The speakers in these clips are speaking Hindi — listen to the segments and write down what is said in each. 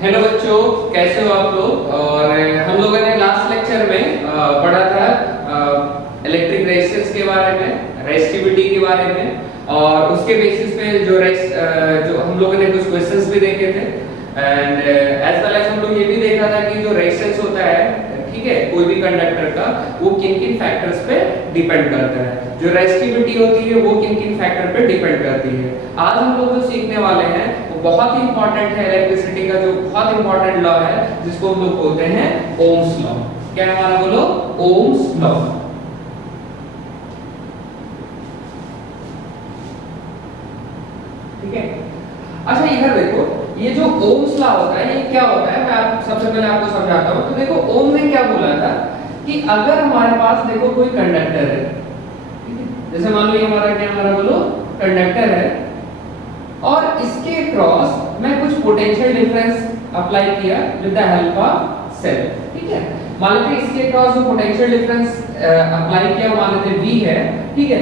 हेलो बच्चों, कैसे हो आप लोग। और हम लोगों ने लास्ट लेक्चर में पढ़ा था इलेक्ट्रिक रेजिस्टेंस के बारे में, रेजिस्टिविटी के बारे में, और उसके बेसिस पे जो हम लोगों ने कुछ क्वेश्चंस भी देखे थे। एंड एज वेल एज हम लोग ये भी देखा था कि जो रेजिस्टेंस होता है, ठीक है, कोई भी कंडक्टर का, वो किन किन फैक्टर्स पे डिपेंड करता है। जो रेजिस्टिविटी होती है वो किन किन फैक्टर पे डिपेंड करती है। आज हम लोग जो सीखने वाले हैं वो बहुत ही इंपॉर्टेंट है, इलेक्ट्रिसिटी का जो बहुत इंपॉर्टेंट लॉ है जिसको हम लोग बोलते हैं ओम्स लॉ। क्या है हमारा, बोलो, ओम्स लॉ। ठीक है, अच्छा इधर देखो, ये जो ओम्स लॉ होता है ये क्या होता है, मैं सबसे पहले आपको समझाता हूं। तो देखो ओम ने क्या बोला था कि अगर हमारे पास देखो कोई कंडक्टर है, जैसे मान लो ये हमारा क्या, हमारा बोलो कंडक्टर है, और इसके क्रॉस मैं कुछ पोटेंशियल डिफरेंस अप्लाई किया with the help of cell. ठीक है, मान लेते इसके क्रॉस जो पोटेंशियल डिफरेंस अप्लाई किया मान लेते V है। ठीक है,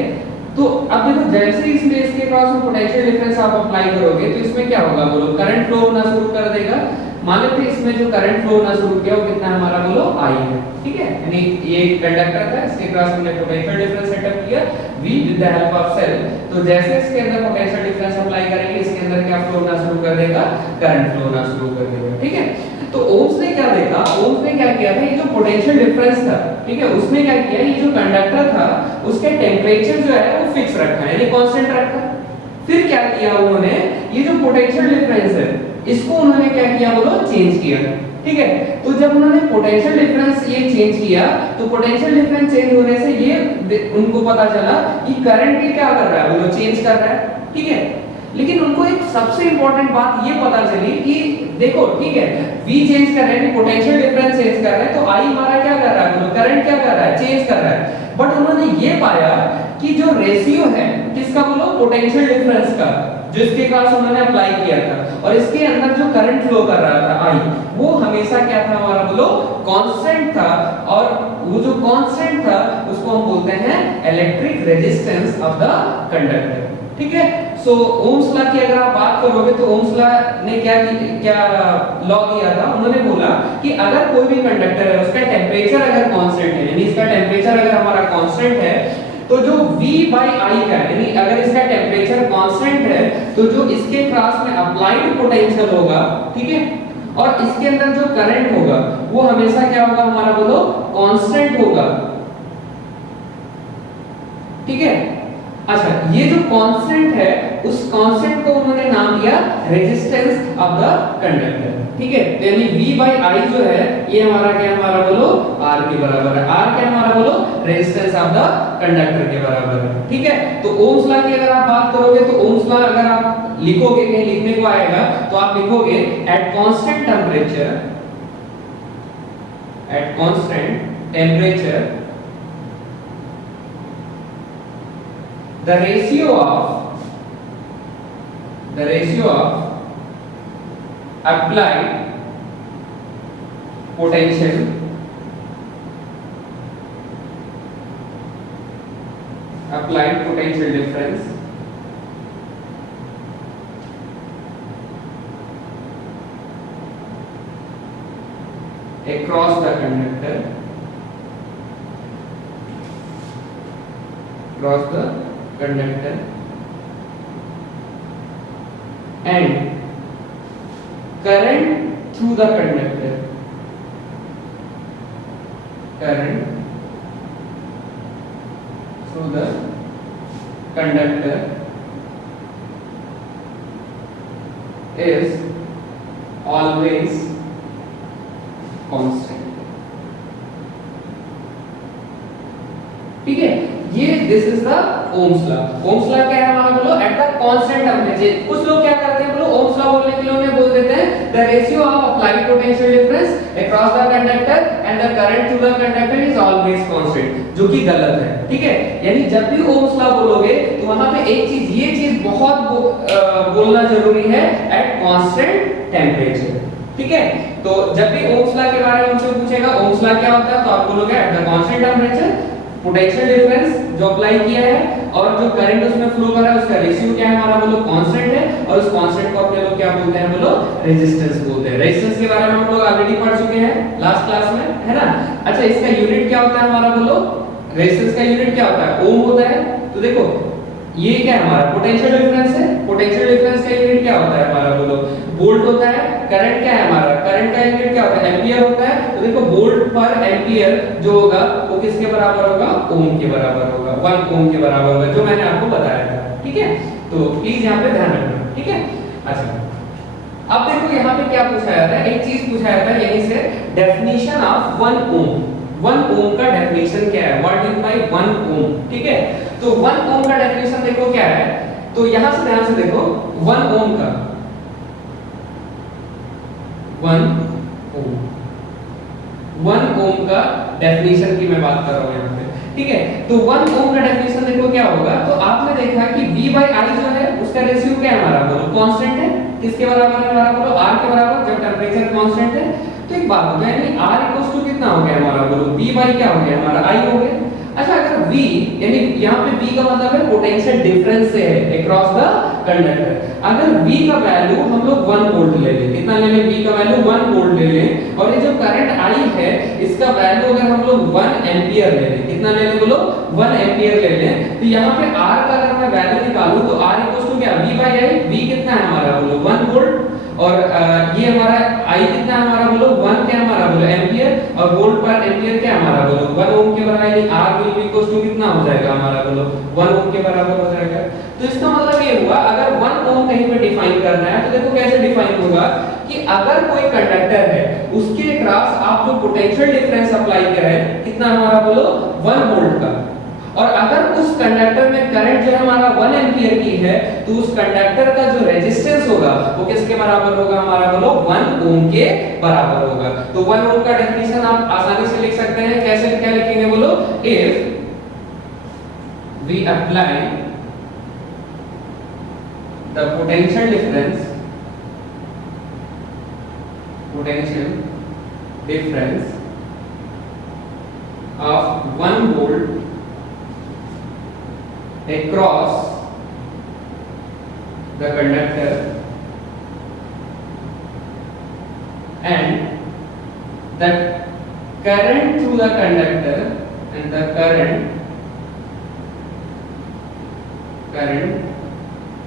तो अब देखो जैसे इसमें इसके क्रॉस में पोटेंशियल डिफरेंस आप अप्लाई करोगे तो इसमें क्या होगा, बोलो, करंट फ्लो होना शुरू कर देगा। मान लेते इसमें जो करंट फ्लो होना शुरू किया वो कितना है हमारा, बोलो, I है। ठीक है, यानी ये कंडक्टर था, इसके क्रॉस हमने पोटेंशियल डिफरेंस सेटअप किया V with the help of cell. तो जैसे इसके अंदर पोटेंशियल डिफरेंस अप्लाई करेंगे इसके अंदर क्या फ्लो होना शुरू कर देगा, करंट फ्लो होना शुरू कर देगा। ठीक है, तो ओम्स ने क्या देखा, ओम्स ने क्या किया था, ये जो पोटेंशियल डिफरेंस था, ठीक है, उसने क्या किया, ये जो कंडक्टर था उसके टेंपरेचर जो है वो फिक्स रखा है, यानी कांस्टेंट रखा। फिर क्या किया उन्होंने, ये जो पोटेंशियल डिफरेंस है इसको उन्होंने क्या किया, बोलो, चेंज किया। ठीक है, तो जब उन्होंने पोटेंशियल डिफरेंस ये चेंज किया तो पोटेंशियल डिफरेंस चेंज होने से ये उनको पता चला कि करंट भी क्या कर रहा है, बोलो, चेंज कर रहा है। ठीक है, लेकिन उनको एक सबसे इंपॉर्टेंट बात ये पता चली कि देखो, ठीक है, V चेंज कर रहे हैं, पोटेंशियल डिफरेंस चेंज कर रहे हैं, तो I हमारा क्या कर रहा है, बोलो, करंट क्या कर रहा है, चेंज कर रहा है। बट उन्होंने ये पाया कि जो रेशियो है किसका, बोलो, पोटेंशियल डिफरेंस का, जो इसके क्रॉस उन्होंने अप्लाई किया था, और इसके अंदर जो करंट फ्लो कर रहा था I, वो हमेशा क्या था हमारा, बोलो, कांस्टेंट था। और वो जो कांस्टेंट था उसको हम बोलते हैं electric resistance of the conductor. ठीक है, सो ओम्स लॉ की अगर आप बात करोगे तो ओम्स लॉ ने क्या लॉ दिया था, उन्होंने बोला कि अगर कोई भी कंडक्टर है उसका टेंपरेचर अगर कांस्टेंट है, यानी इसका टेंपरेचर अगर हमारा कांस्टेंट है, तो जो V by I का, यानी अगर इसका टेंपरेचर कांस्टेंट है तो जो इसके क्रॉस में अप्लाइड पोटेंशियल होगा, ठीक है, और इसके अंदर जो करंट होगा वो हमेशा क्या होगा हमारा, बोलो, कांस्टेंट होगा। ठीक है, अच्छा, ये जो कांस्टेंट है उस कांस्टेंट को उन्होंने नाम दिया रेजिस्टेंस ऑफ द कंडक्टर। ठीक है, तो यानी V by I जो है ये हमारा क्या, हमारा, बोलो, R के बराबर है। R क्या हमारा, बोलो, रेजिस्टेंस ऑफ द कंडक्टर के बराबर है। ठीक है, तो ओम्स लॉ की अगर आप बात करोगे तो ओम्स लॉ अगर आप लिखोगे, कहीं लिखने को आएगा तो आप लिखोगे at constant temperature the ratio of applied potential difference across the conductor and current through the conductor is always constant। ठीक है, ये this is the Ohm's law. Ohm's law क्या है हमारा, बोलो, एट द कांस्टेंट टेंपरेचर। कुछ लोग क्या करते हैं, बोलो, ओम्स लॉ बोलने के लिए उन्हें बोल देते हैं the ratio of applied potential difference across the conductor and the current through the conductor is always constant, जो कि गलत है। ठीक है, यानी जब भी ओम्स लॉ बोलोगे तो वहां पे एक चीज, ये चीज बहुत बोलना जरूरी है, एट कांस्टेंट टेंपरेचर। ठीक है, तो जब भी ओम्स लॉ के बारे में उनसे पूछेगा ओम्स लॉ क्या होता है तो आप बोलोगे at the constant temperature potential difference जो अप्लाई किया है और जो करंट उसमें फ्लो कर रहा है उसका रेशियो क्या है हमारा बोलो कांस्टेंट है, और उस कांस्टेंट को अपने लोग क्या बोलते हैं बोलो रेजिस्टेंस बोलते हैं। रेजिस्टेंस के बारे में हम लोग ऑलरेडी पढ़ चुके हैं लास्ट क्लास में, है ना। अच्छा, इसका यूनिट क्या होता है हमारा बोलो, रेजिस्टेंस का यूनिट क्या होता है, ओम होता है। तो देखो ये क्या है हमारा पोटेंशियल डिफरेंस है, पोटेंशियल डिफरेंस का यूनिट क्या होता है हमारा बोलो वोल्ट होता है। करंट क्या है हमारा, करंट का यूनिट क्या होता है एंपियर होता है। तो देखो वोल्ट पर एंपियर जो होगा वो किसके बराबर होगा, ओम के बराबर होगा, 1 ओम के बराबर होगा, जो मैंने आपको बताया था, ठीक है। तो प्लीज यहाँ पे ध्यान रखना, ठीक है। अच्छा अब देखो यहाँ पे क्या पूछा जाता है, एक चीज पूछा जाता है यहीं से, डेफिनेशन ऑफ 1 ओम। 1 ओम का डेफिनेशन क्या है, व्हाट इज बाय 1 ओम, ठीक है। तो 1 ओम का डेफिनेशन देखो क्या है, तो यहां से ध्यान से देखो 1 ओम का 1 ओम का डेफिनेशन की मैं बात कर रहा हूं यहां पे, ठीक है। तो 1 ओम का डेफिनेशन देखो क्या होगा, तो आपने देखा कि V by I जो है उसका रेशियो क्या है हमारा बोलो कांस्टेंट है, किसके बराबर है हमारा बोलो R के बराबर, जब टेंपरेचर कांस्टेंट है। तो एक बात हो गया यानी R इक्वल्स टू कितना हो गया हमारा बोलो V by क्या हो गया हमारा I हो गया। अच्छा अगर V यानी यहाँ पे V का मतलब है पोटेंशियल डिफरेंस से है अक्रॉस द कंडक्टर, अगर V का वैल्यू हम लोग 1 वोल्ट ले लें, कितना ले लें, V का वैल्यू 1 वोल्ट ले लें, और ये जो करंट I है इसका वैल्यू अगर हम लोग 1 एंपियर ले लें, कितना ले लें बोलो 1 एंपियर ले लें, तो यहाँ पे R का अगर मैं वैल्यू निकालूं तो R इक्वल्स टू क्या V by I, V कितना है हमारा बोलो 1 वोल्ट, और ये हमारा I कितना है हमारा बोलो 1 क्या हमारा बोलो एंपियर, और वोल्ट पर एंपियर क्या हमारा बोलो 1 ओम के बराबर, यानी R will be equals to कितना हो जाएगा हमारा बोलो 1 ओम के बराबर हो जाएगा। तो इसका मतलब ये हुआ अगर 1 ओम कहीं पे डिफाइन करना है तो देखो कैसे डिफाइन होगा कि अगर कोई कंडक्टर है उसके अक्रॉस आप जो पोटेंशियल डिफरेंस अप्लाई करें कितना हमारा बोलो 1 वोल्ट का, और अगर उस कंडक्टर में करंट जो है हमारा 1 एंपियर की है तो उस कंडक्टर का जो रेजिस्टेंस होगा वो किसके बराबर होगा हमारा बोलो 1 ओम के बराबर होगा। तो 1 ओम का डेफिनेशन आप आसानी से लिख सकते हैं, कैसे क्या लिखेंगे बोलो, if we apply the potential difference of 1 volt across the conductor and the current through the conductor and the current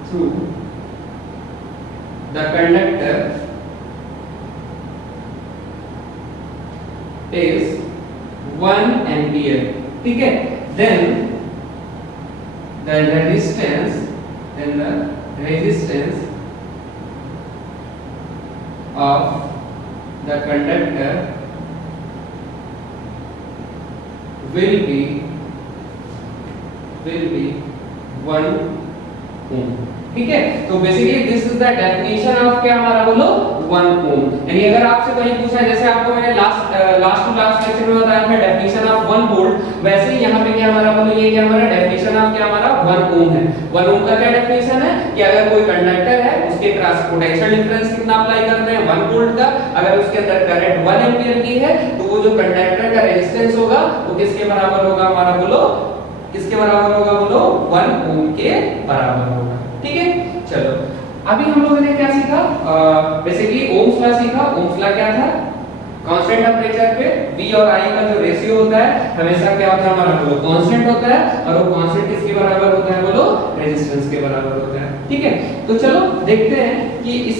through the conductor is 1 ampere, ठीक है। then the resistance of the conductor will be 1 ohm, ठीक है। तो basically this is the definition of क्या हमारा बोलो 1 ओम। यानी अगर आपसे कहीं पूछा है, जैसे आपको मैंने लास्ट टू लास्ट लेक्चर में बताया था डेफिनेशन ऑफ 1 वोल्ट, वैसे ही यहाँ पे क्या हमारा बोलो ये क्या हमारा डेफिनेशन ऑफ क्या हमारा 1 ओम है। 1 ओम का क्या डेफिनेशन है कि अगर कोई कंडक्टर है उसके क्रॉस पोटेंशियल डिफरेंस कितना अप्लाई करते हैं 1 वोल्ट का, अगर उसके अंदर करंट 1 एंपियर की है तो वो जो कंडक्टर का रेजिस्टेंस होगा वो किसके बराबर होगा हमारा बोलो, किसके बराबर होगा बोलो 1 ओम के बराबर होगा, ठीक है। चलो अभी हम लोगों ने क्या सीखा, बेसिकली ओम्स लॉ सीखा। ओम्स लॉ क्या था, कांस्टेंट टेंपरेचर पे V और I का जो रेशियो होता है हमेशा क्या होता है हमारा बोलो कांस्टेंट होता है, और वो कांस्टेंट किसके बराबर होता है बोलो रेजिस्टेंस के बराबर होता है, ठीक है। तो चलो देखते हैं कि इस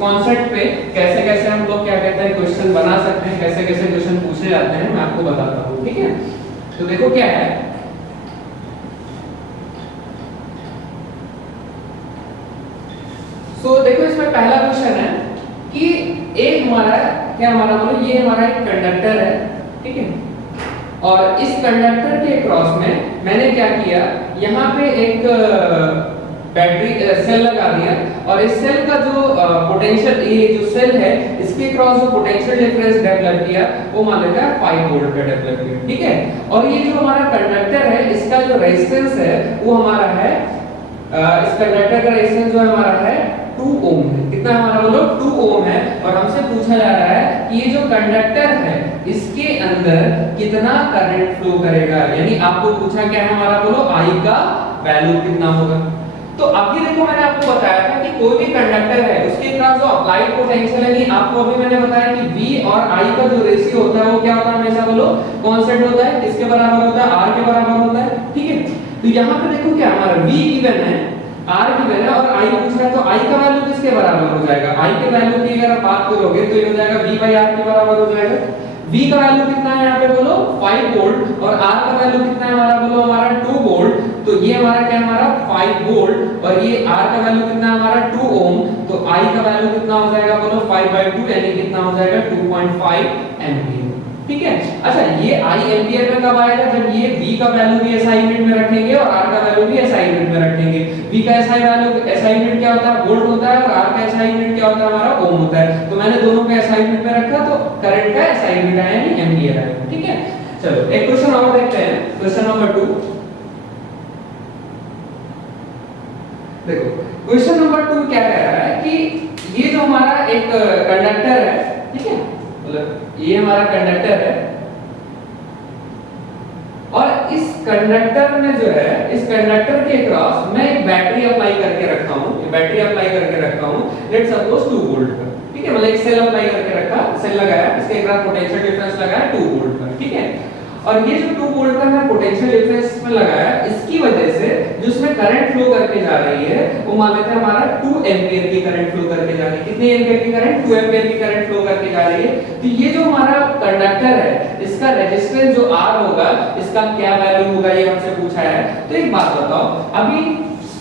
कांसेप्ट पे कैसे कैसे हम लोग क्या कहते हैं क्वेश्चन बना सकते हैं, कैसे कैसे क्वेश्चन पूछे जाते हैं, मैं आपको बताता हूँ, ठीक है। तो देखो क्या है, देखो इसमें पहला क्वेश्चन है कि एक हमारा क्या हमारा बोलो ये हमारा एक कंडक्टर है, ठीक है, और इस कंडक्टर के क्रॉस में मैंने क्या किया, यहाँ पे एक बैटरी सेल लगा दिया, और इस सेल का जो पोटेंशियल, ये जो सेल है इसके क्रॉस जो पोटेंशियल डिफरेंस डेवलप किया वो मान लेते हैं 5 वोल्ट का डेवलप किया, ठीक है। और ये जो हमारा कंडक्टर है इसका जो रेजिस्टेंस है वो हमारा है, इस कंडक्टर का रेजिस्टेंस जो हमारा है 2 ओम है, कितना हमारा बोलो 2 ओम है, और हमसे पूछा जा रहा है कि ये जो कंडक्टर है इसके अंदर कितना करंट फ्लो करेगा, यानी आपको पूछा क्या है हमारा, बोलो I का वैल्यू कितना होगा। तो अभी देखो मैंने आपको बताया था कि कोई भी कंडक्टर है उसके पास जो अप्लाइड पोटेंशियल है, आपको अभी मैंने बताया कि V और I का जो रेशियो होता है वो क्या होता है, हमेशा बोलो कांस्टेंट होता है, किसके बराबर होता है, R के बराबर होता है, ठीक है। तो यहाँ पे देखो क्या हमारा V गिवन है, R गिवन है और I पूछ रहा है, तो I का वैल्यू किसके बराबर हो जाएगा, I के वैल्यू की अगर आप बात करोगे तो ये हो जाएगा V/R के बराबर हो जाएगा। V का वैल्यू कितना है यहाँ पे बोलो 5 वोल्ट और R का वैल्यू कितना है हमारा, बोलो हमारा 2 वोल्ट। तो ये हमारा क्या है, हमारा 5 वोल्ट और ये R का वैल्यू कितना है हमारा 2 ओम। तो I का वैल्यू कितना हो जाएगा, बोलो 5/2 यानी कितना हो जाएगा 2.5 एम्पीयर, ठीक है। अच्छा ये I एम्पीयर में कब आएगा, जब ये V का वैल्यू भी SI यूनिट में रखेंगे और R का वैल्यू भी SI यूनिट में रखेंगे। V का SI वैल्यू SI यूनिट क्या होता है, वोल्ट होता है और R का SI यूनिट क्या होता है हमारा, ओम होता है। तो मैंने दोनों का SI यूनिट में रखा तो करंट का SI यूनिट आया यानी एम्पीयर आया, ठीक है। चलो एक क्वेश्चन और देखते हैं, क्वेश्चन नंबर 2। देखो क्वेश्चन नंबर 2 क्या कह रहा है कि ये जो हमारा एक कंडक्टर है, ठीक है, मतलब ये हमारा कंडक्टर है और इस कंडक्टर में जो है, इस कंडक्टर के क्रॉस मैं एक बैटरी अप्लाई करके रखा हूं, ये बैटरी अप्लाई करके रखा हूं, लेट्स सपोज 2 वोल्ट का, ठीक है, मतलब एक सेल अप्लाई करके रखा, सेल लगाया, इसके क्रॉस पोटेंशियल डिफरेंस लगाया 2 वोल्ट का, ठीक है। और ये जो 2 वोल्ट का मैं पोटेंशियल डिफरेंस में लगाया, इसकी वजह से जो इसमें करंट फ्लो करके जा रही है वो मान लेते हैं हमारा 2 एम्पीयर की करंट फ्लो करके जा रही है। कितनी एम्पीयर की करंट, 2 एम्पीयर की करंट फ्लो करके जा रही है। तो ये जो हमारा कंडक्टर है इसका रेजिस्टेंस जो R होगा इसका क्या वैल्यू होगा, ये हमसे पूछा है। तो एक बात बताओ, अभी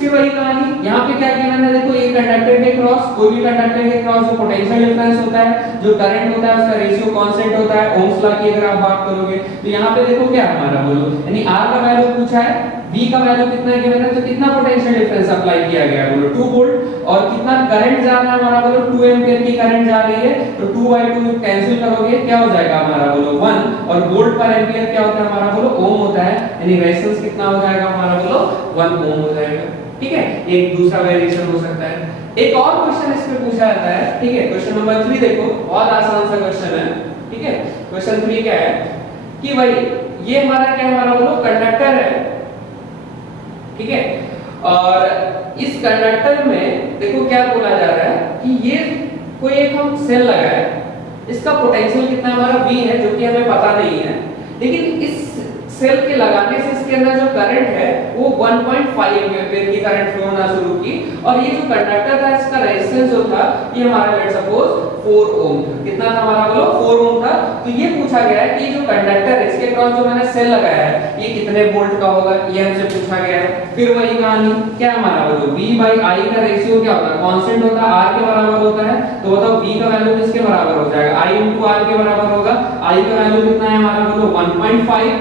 फिर वही कहानी, यहाँ पे क्या किया मैंने, देखो ये कंडक्टर के क्रॉस, कोई भी कंडक्टर के क्रॉस जो पोटेंशियल डिफरेंस होता है, जो करंट होता है उसका रेशियो कांस्टेंट होता है, ओम्स लॉ की अगर आप बात करोगे तो यहाँ पे देखो क्या हमारा, बोलो यानी R का वैल्यू पूछा है, V का वैल्यू कितना है गिवन है, तो कितना पोटेंशियल डिफरेंस अप्लाई किया गया है, बोलो 2 वोल्ट और कितना करंट जा रहा है हमारा, बोलो 2 एम्पीयर की करंट जा रही है। तो 2/2 कैंसिल करोगे क्या हो जाएगा हमारा, बोलो 1 और वोल्ट पर एम्पीयर क्या होता है हमारा, बोलो ओम होता है, यानी रेजिस्टेंस कितना हो जाएगा हमारा, बोलो 1 ओम हो जाएगा, ठीक है। एक दूसरा वेरिएशन हो सकता है। एक और क्वेश्चन इसमें पूछा जाता है, ठीक है, क्वेश्चन नंबर 3 देखो, बहुत आसान सा क्वेश्चन है, ठीक है। क्वेश्चन 3 क्या है कि भाई ये हमारा क्या है, हमारा बोलो कंडक्टर है, ठीक है, और इस कंडक्टर में देखो क्या बोला जा रहा है कि ये कोई एक हम सेल लगाए, इसका पोटेंशियल कितना हमारा V है जो कि हमें पता नहीं है, लेकिन इस सेल के लगाने से इसके अंदर जो करंट है वो 1.5 एम्पीयर की करंट फ्लो होना शुरू की और ये जो कंडक्टर था इसका रेजिस्टेंस जो था ये हमारा लेट्स सपोज 4 ओम, कितना था हमारा, बोलो 4 ओम था। तो ये पूछा गया है कि जो कंडक्टर है इसके क्रॉस जो मैंने सेल लगाया है ये कितने वोल्ट का होगा, ये हमसे पूछा गया है। फिर वही कहानी, क्या हमारा बोलो V/I का रेशियो क्या होता है, कांस्टेंट होता है, R के बराबर होता है। तो बताओ V का वैल्यू किसके बराबर हो जाएगा, I * R के बराबर होगा। I का वैल्यू कितना है हमारा, बोलो 1.5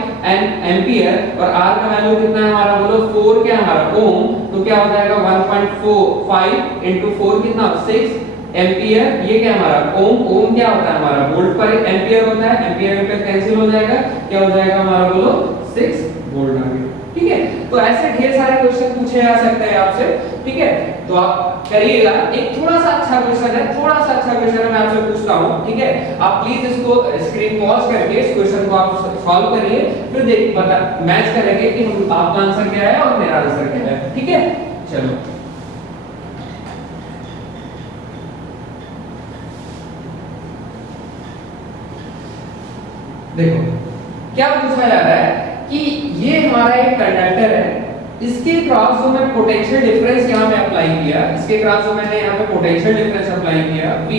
एम्पीयर और R का वैल्यू कितना है हमारा, बोलो 4 क्या हमारा ओम। तो क्या हो जाएगा 1.45 * 4 कितना 6 एम्पीयर, ये क्या हमारा ओम, ओम क्या होता है हमारा वोल्ट पर एम्पीयर होता है, एम्पीयर एम्पीयर कैंसिल हो जाएगा, क्या हो जाएगा हमारा, बोलो 6 वोल्ट आ गया, ठीक है। तो ऐसे ढेर सारे क्वेश्चन पूछे जा सकते हैं आपसे, ठीक है, तो आप करिएगा। एक थोड़ा सा अच्छा क्वेश्चन है, थोड़ा सा अच्छा क्वेश्चन है, मैं आपसे पूछता हूं, ठीक है। आप प्लीज इसको स्क्रीन पॉज करके इस क्वेश्चन को आप सॉल्व करिए, फिर देख बता मैच करेंगे कि आपका आंसर क्या है और मेरा आंसर क्या है, ठीक है। चलो देखो क्या पूछा जा रहा है कि ये हमारा एक कंडक्टर है, इसके क्रॉस जो मैं पोटेंशियल डिफरेंस यहाँ में अप्लाई किया, इसके क्रॉस जो मैंने यहाँ पे पोटेंशियल डिफरेंस अप्लाई किया V,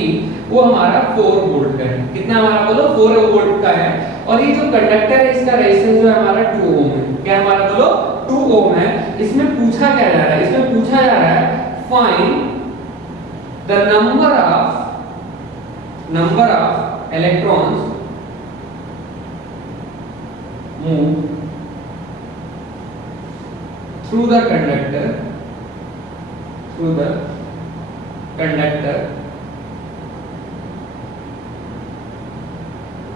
वो हमारा 4 वोल्ट का है। कितना हमारा, बोलो 4 वोल्ट का है। और ये जो कंडक्टर है इसका रेजिस्टेंस जो है हमारा 2 ओम है। क्या हमारा, बोलो 2 ओम है। इसमें पूछा क्या जा रहा है, इसमें पूछा जा रहा है find the number of electrons move through the conductor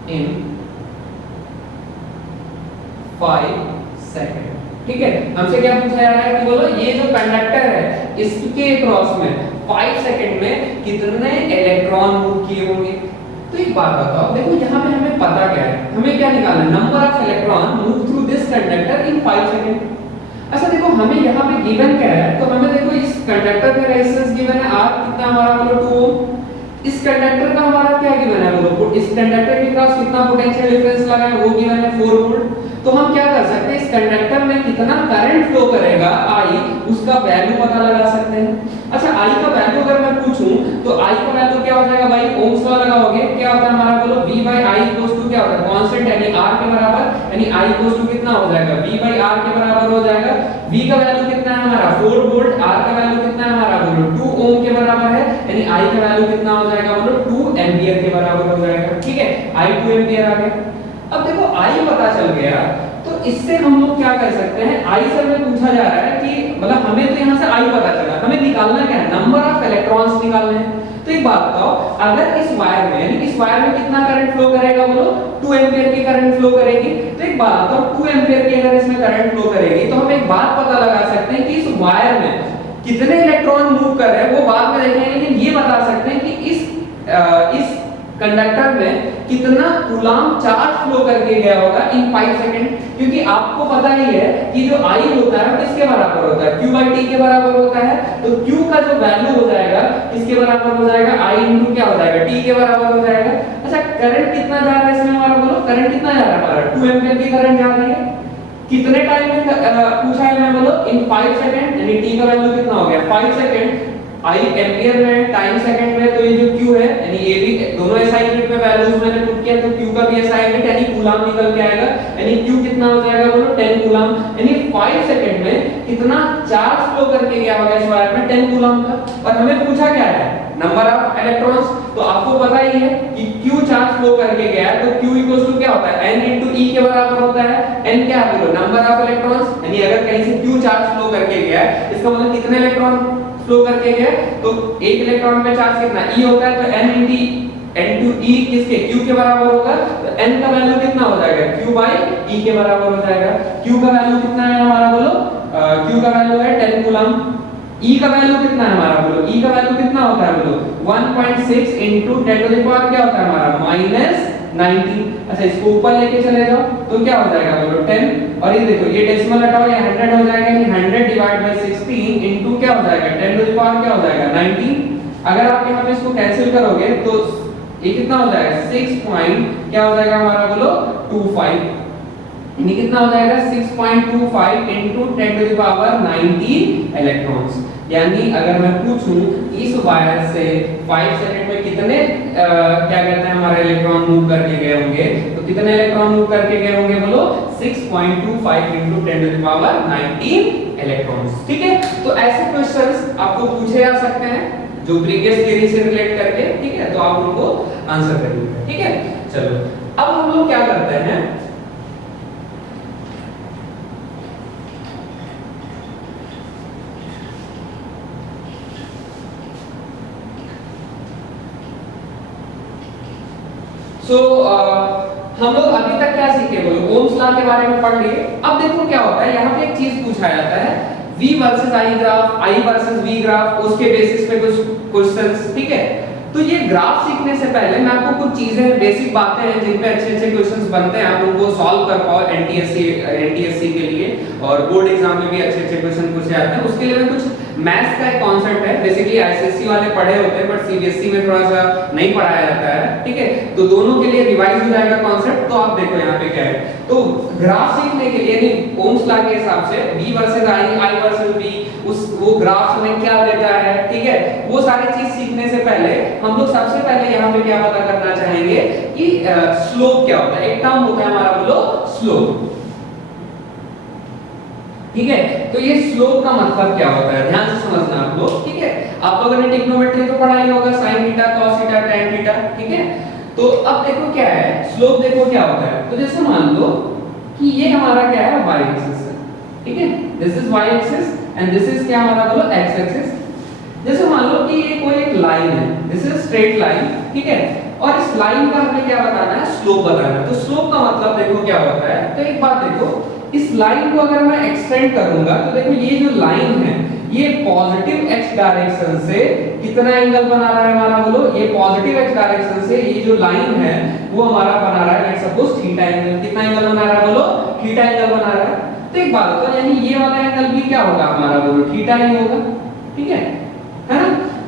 in 5 second, ठीक है। हमसे क्या पूछा जा रहा है कि बोलो ये जो कंडक्टर है इसके क्रॉस में 5 सेकंड में कितने इलेक्ट्रॉन मूव किए होंगे। तो एक बात बताओ, देखो यहाँ पे हमें पता क्या है, हमें क्या निकालना है, number of electron move through this conductor in 5 second. अच्छा देखो हमें यहाँ पे गिवन क्या है, तो हमें देखो इस कंडक्टर का रेजिस्टेंस गिवन है R कितना हमारा बोलो 2 ओम। इस कंडक्टर का हमारा क्या गिवन है बोलो, इस कंडक्टर के पास कितना पोटेंशियल डिफरेंस लगा है वो गिवन है 4 वोल्ट। तो हम क्या कर सकते हैं, इस कंडक्टर में कितना करंट फ्लो करेगा I, उसका वैल्यू पता लगा सकते हैं। अच्छा I का वैल्यू अगर मैं पूछूं तो I का वैल्यू क्या हो जाएगा भाई, ओम्स लॉ लगाओगे, क्या होता है हमारा बोलो V by I equals to क्या होता है कांस्टेंट यानी R के बराबर, यानी I इक्वल्स टू कितना हो जाएगा V by R के बराबर हो जाएगा। V का वैल्यू कितना है हमारा 4 वोल्ट, R का वैल्यू कितना है हमारा बोलो 2 ओम के बराबर है, यानी I का वैल्यू कितना हो जाएगा बोलो 2 एंपियर के बराबर हो जाएगा। ठीक है, I 2 एंपियर आ गया। अब देखो I पता चल गया, तो इससे हम लोग क्या कर सकते हैं, I से हमें पूछा जा रहा है कि मतलब हमें तो यहाँ से I पता चला, हमें निकालना क्या है, नंबर ऑफ इलेक्ट्रॉन्स निकालने हैं। तो एक बात बताओ, अगर इस वायर में यानी इस वायर में कितना करंट फ्लो करेगा बोलो 2 एंपियर की करंट फ्लो करेगी। तो एक बात बताओ 2 एंपियर की अगर इसमें करंट फ्लो करेगी तो हम एक बात पता लगा सकते हैं कि इस वायर में कितने इलेक्ट्रॉन मूव कर रहे हैं, वो बाद में देखेंगे, लेकिन ये बता सकते हैं कि इस कंडक्टर में कितना कूलम्ब चार्ज फ्लो करके गया होगा इन 5 सेकंड। क्योंकि आपको पता ही है कि जो I होता है किसके बराबर होता है, Q by T के बराबर होता है। तो Q का जो वैल्यू हो जाएगा किसके बराबर हो जाएगा, I इंटू क्या हो जाएगा T के बराबर हो जाएगा। अच्छा करंट कितना जा रहा है इसमें हमारा बोलो, करंट कितना जा रहा है हमारा 2 एंपियर की करंट जा रही है। कितने टाइम में पूछा है मैं बोलो इन 5 सेकंड, यानी T का वैल्यू कितना हो गया 5 सेकंड, I एम्पियर में, टाइम सेकंड में, तो ये जो Q है यानी ये भी दोनों SI यूनिट में वैल्यूज मैंने पुट किया, तो Q का भी SI यूनिट यानी कूलम्ब निकल के आएगा, यानी Q कितना हो जाएगा बोलो 10 कूलम्ब, यानी 5 सेकंड में कितना चार्ज फ्लो करके गया होगा इस वायर में 10 कूलम्ब का। और हमें पूछा क्या है, नंबर ऑफ इलेक्ट्रॉन्स, तो आपको पता ही है कि Q चार्ज फ्लो करके गया है, तो Q इक्वल्स टू क्या होता है N into E के बराबर होता है। N क्या है बोलो नंबर ऑफ इलेक्ट्रॉन्स, यानी अगर कहीं से Q चार्ज फ्लो करके गया है इसका मतलब कितने इलेक्ट्रॉन फ्लो करके गया, तो एक इलेक्ट्रॉन पे चार्ज कितना E होता है, तो N into E किसके Q के बराबर होगा, तो N का वैल्यू कितना हो जाएगा Q by E के बराबर हो जाएगा। Q का वैल्यू कितना है हमारा बोलो, Q का वैल्यू है 10 कूलम्ब। E का वैल्यू कितना है हमारा बोलो, E का वैल्यू कितना होता है बोलो 1.6 into 10 to the power क्या होता है हमारा -90। अच्छा इसको ऊपर लेके चले जाओ तो क्या हो जाएगा बोलो 10, और ये देखो ये डेसिमल हटाओ ये 100 हो जाएगा, यानी 100 डिवाइड बाय 16 इनटू क्या हो जाएगा 10 टू द पावर क्या हो जाएगा 90। अगर आप यहाँ पे इसको कैंसिल करोगे तो ये कितना हो जाएगा 6 पॉइंट क्या हो जाएगा हमारा बोलो 25, यानी कितना हो जाएगा 6.25 into 10 to the power 90 electrons. यानी अगर मैं पूछूं इस वायर से 5 सेकंड में कितने क्या कहते हैं हमारे इलेक्ट्रॉन मूव करके गए होंगे, तो कितने इलेक्ट्रॉन मूव करके गए होंगे बोलो 6.25 into 10 to the power 19 electrons. ठीक है, तो ऐसे क्वेश्चंस आपको पूछे जा सकते हैं जो प्रीवियस थ्योरी से रिलेट करके, ठीक है, तो आप उनको आंसर करिए। ठीक है, चलो अब हम लोग क्या करते हैं, हम लोग अभी तक क्या सीखे बोलो ओम्स लॉ के बारे में पढ़ लिए। अब देखो क्या होता है, यहाँ पे एक चीज पूछा जाता है V versus I graph, I versus V graph, उसके बेसिस पे कुछ क्वेश्चंस। ठीक है, तो ये ग्राफ सीखने से पहले मैं आपको कुछ चीजें बेसिक बातें हैं जिन पे अच्छे अच्छे क्वेश्चंस बनते हैं, आप उनको सॉल्व कर पाओ एनटीएससी के लिए, और बोर्ड एग्जाम में भी अच्छे अच्छे क्वेश्चन पूछे जाते हैं। उसके लिए मैं कुछ मैथ्स का एक कॉन्सेप्ट है, बेसिकली आईसीएससी वाले पढ़े होते हैं बट सीबीएसई में थोड़ा सा नहीं पढ़ाया जाता है। ठीक है, तो दोनों के लिए रिवाइज हो जाएगा कॉन्सेप्ट। तो आप देखो यहाँ पे क्या है, तो ग्राफ सीखने के लिए यानी ओम्स लॉ के हिसाब से V versus I versus V, उस वो ग्राफ हमें क्या देता है, ठीक है, वो सारी चीज सीखने से पहले हम लोग सबसे पहले यहाँ पे क्या पता करना चाहेंगे कि स्लोप क्या होता है। एक टर्म होता है हमारा बोलो स्लोप। ठीक है, तो ये स्लोप का मतलब क्या होता है ध्यान से समझना आप लोग। ठीक है, आप लोगों ने ट्रिग्नोमेट्री तो पढ़ा ही होगा, sin theta cos theta tan theta. ठीक है, तो अब देखो क्या है स्लोप, देखो क्या होता है। तो जैसे मान लो कि ये हमारा क्या है y एक्सिस है, ठीक है, this is y axis and this is क्या हमारा बोलो x एक्सिस। जैसे मान लो कि ये कोई एक लाइन है, दिस इज स्ट्रेट लाइन, ठीक है, और इस लाइन का हमें क्या बताना है, स्लोप बताना है। तो स्लोप का मतलब देखो क्या होता है, तो एक बात देखो, इस लाइन को अगर मैं एक्सटेंड करूंगा तो देखो ये जो लाइन है ये पॉजिटिव x डायरेक्शन से कितना एंगल बना रहा है हमारा, बोलो ये पॉजिटिव x डायरेक्शन से ये जो लाइन है वो हमारा बना रहा है लेट्स सपोज थीटा एंगल। कितना एंगल बना रहा है, बोलो थीटा एंगल बना रहा है। तो एक बात बताओ, यानी ये वाला एंगल भी क्या होगा हमारा, बोलो थीटा ही होगा, ठीक है ना।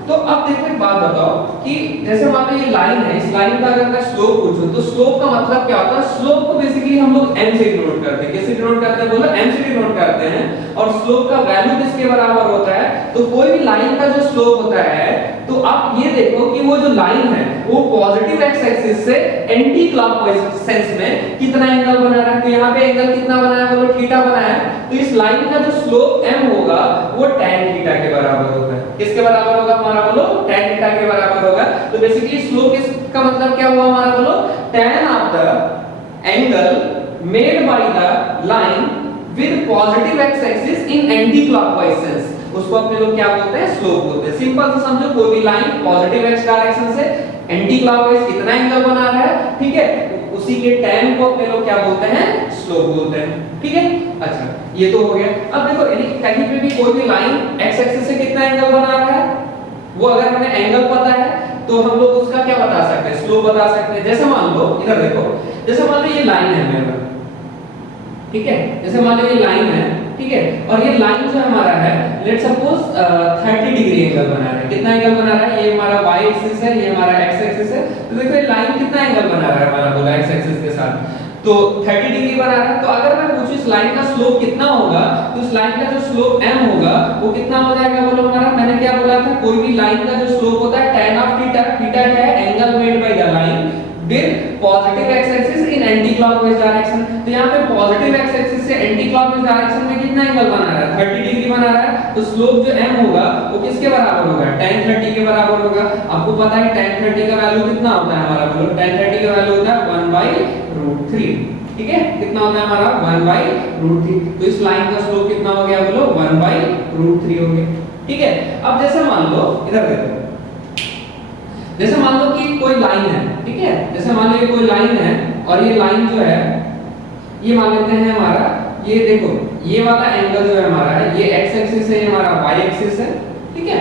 तो अब देखो एक बात बताओ कि जैसे मान लो ये लाइन है, इस लाइन का अगर मैं स्लोप पूछूं तो स्लोप का मतलब क्या होता है, स्लोप को बेसिकली हम लोग m से डिनोट करते हैं। कैसे डिनोट करते हैं, बोलो m से डिनोट करते हैं। और स्लोप का वैल्यू किसके बराबर होता है, तो कोई भी लाइन का जो स्लोप होता है, तो आप ये देखो कि वो जो लाइन है वो पॉजिटिव x एक्सिस से एंटी क्लॉकवाइज सेंस में कितना एंगल बना रहा है। तो यहाँ पे एंगल कितना बना है, बोलो थीटा बना है। तो इस लाइन का जो स्लोप m होगा वो tan थीटा के बराबर होगा। किसके बराबर होगा हमारा, बोलो tan थीटा के बराबर होगा। तो बेसिकली स्लोप इसका मतलब क्या हुआ हमारा, बोलो tan of the angle made by the line with positive x axis in anti clockwise sense, उसको अपने लोग क्या बोलते हैं, स्लोप बोलते हैं। सिंपल से समझो, कोई भी लाइन पॉजिटिव x डायरेक्शन से एंटी क्लॉकवाइज कितना एंगल बना रहा है, ठीक है, उसी के tan को अपने लोग क्या बोलते हैं, स्लोप बोलते हैं, ठीक है। अच्छा ये तो हो गया। अब देखो यानी कहीं पे भी कोई भी लाइन x एक्सिस से कितना एंगल बना रहा है, वो अगर हमें एंगल पता है तो हम लोग उसका क्या बता सकते हैं, स्लोप बता सकते हैं। जैसे मान लो इधर देखो, जैसे मान लो ये लाइन है मेरा, ठीक है, जैसे मान लो ये लाइन है, ठीक है, और ये लाइन जो हमारा है लेट्स सपोज 30 डिग्री एंगल बना रहा है। कितना एंगल बना रहा है, ये हमारा y एक्सिस है, ये हमारा x एक्सिस है। तो देखो ये लाइन कितना एंगल बना रहा है हमारा, बोला x एक्सिस के साथ, तो 30 डिग्री बना रहा है। तो अगर मैं पूछूं इस लाइन का स्लोप कितना होगा, तो इस लाइन का जो स्लोप m होगा वो कितना हो जाएगा, बोलो हमारा, मैंने क्या बोला था, कोई भी लाइन का जो स्लोप होता है tan ऑफ थीटा, थीटा क्या है, angle made by the line with positive x axis in anti clockwise direction. तो यहाँ पे पॉजिटिव x एक्सिस से एंटी क्लॉकवाइज डायरेक्शन में कितना एंगल बना रहा है, 30 डिग्री बना रहा है। तो स्लोप जो m होगा वो किसके बराबर होगा, tan 30 के बराबर होगा। आपको पता है tan 30 का वैल्यू कितना होता है हमारा, बोलो tan 30 का वैल्यू होता है 1/√3, ठीक है, कितना होता है हमारा 1/√3। तो इस लाइन का स्लोप कितना हो गया, बोलो 1/√3 हो गया, ठीक है। अब जैसे मान लो इधर देखो, जैसे मान लो कि कोई लाइन है, ठीक है, जैसे मान लो ये कोई लाइन है और ये लाइन जो है ये मान लेते हैं हमारा, ये देखो ये वाला एंगल जो है हमारा है, ये x एक्सिस है, ये हमारा y एक्सिस है, ठीक है,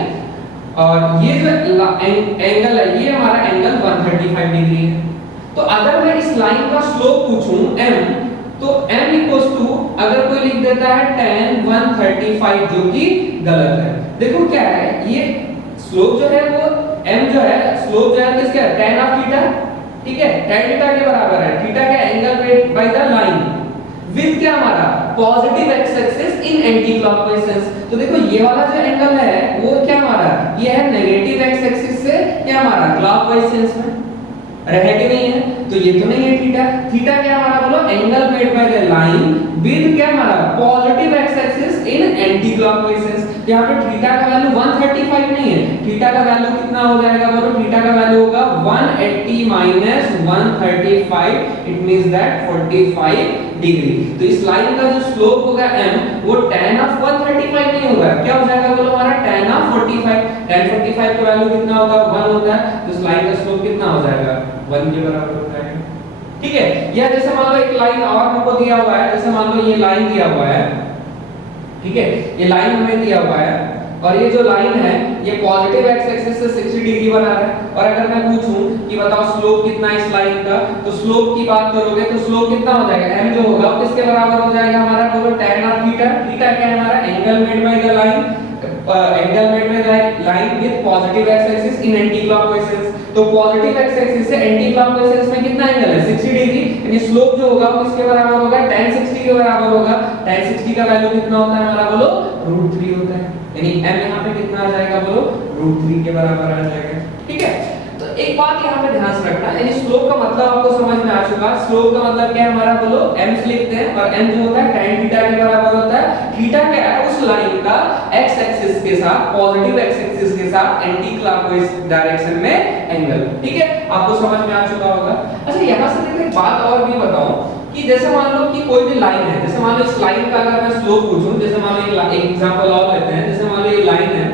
और ये जो एंगल है ये हमारा एंगल 135 डिग्री है। तो अगर मैं इस लाइन का स्लोप पूछूं m, तो m इक्वल्स टू अगर कोई लिख देता है tan 135, जो कि गलत है। देखो क्या है, ये स्लोप जो है वो m जो है, स्लोप जो है किसका है, tan ऑफ थीटा, ठीक है, tan थीटा के बराबर है। थीटा का angle made by the line with क्या हमारा पॉजिटिव x एक्सिस इन एंटी क्लॉकवाइज सेंस। तो देखो ये वाला जो एंगल है वो क्या हमारा, ये है नेगेटिव x एक्सिस से क्या हमारा क्लॉकवाइज सेंस में, है कि नहीं है, तो ये तो नहीं है थीटा। थीटा क्या हमारा, बोलो angle made by the line with क्या हमारा पॉजिटिव x एक्सिस इन एंटी क्लॉकवाइज सेंस। यहाँ पे थीटा का वैल्यू 135 नहीं है, थीटा का वैल्यू कितना हो जाएगा, बोलो थीटा का वैल्यू होगा 180 minus 135, it means that 45 degree. तो इस लाइन का जो स्लोप होगा m वो tan ऑफ 135 नहीं होगा, क्या हो जाएगा, बोलो हमारा tan ऑफ 45। tan 45 का वैल्यू कितना होता है, 1 होता है। तो इस लाइन का स्लोप कितना हो जाएगा, 1 के बराबर होता है, ठीक है। या जैसे मान लो एक लाइन और हमको दिया हुआ है, जैसे मान लो ये लाइन दिया हुआ है, ठीक है, ये लाइन हमें दिया हुआ है और ये जो लाइन है ये पॉजिटिव x एक्सिस से 60 डिग्री बना रहा है। और अगर मैं पूछूं कि बताओ स्लोप कितना है इस लाइन का, तो स्लोप की बात करोगे तो स्लोप कितना हो जाएगा, m जो होगा वो किसके बराबर हो जाएगा हमारा, बोलो tan ऑफ थीटा। थीटा क्या है हमारा, angle made by the line, angle made by line with positive x axis in anti clockwise sense. तो पॉजिटिव x एक्सिस से एंटी क्लॉकवाइज सेंस में कितना एंगल है, 60 डिग्री, यानी स्लोप जो होगा वो किसके बराबर होगा, tan 60 के बराबर होगा। tan 60 का वैल्यू कितना होता है हमारा, बोलो √3 होता है, यानी m यहां पे कितना आ जाएगा, बोलो √3 के बराबर आ जाएगा, ठीक है। तो एक बात यहां पे ध्यान से रखना, यानी स्लोप का मतलब आपको समझ में आ चुका। स्लोप का मतलब क्या है हमारा, बोलो m से लिखते हैं और m जो होता है tan थीटा के बराबर होता है। थीटा क्या है, उस लाइन का x एक्सिस के साथ, पॉजिटिव x एक्सिस के साथ एंटी क्लॉकवाइज डायरेक्शन में एंगल, ठीक है, आपको समझ में आ चुका होगा। अच्छा यहां से देखो एक बात और भी बताऊं कि जैसे मान लो कि कोई भी लाइन है, जैसे मान लो इस लाइन का अगर मैं स्लोप पूछूं, जैसे मान लो एक एग्जांपल और लेते हैं, जैसे मान लो ये लाइन है,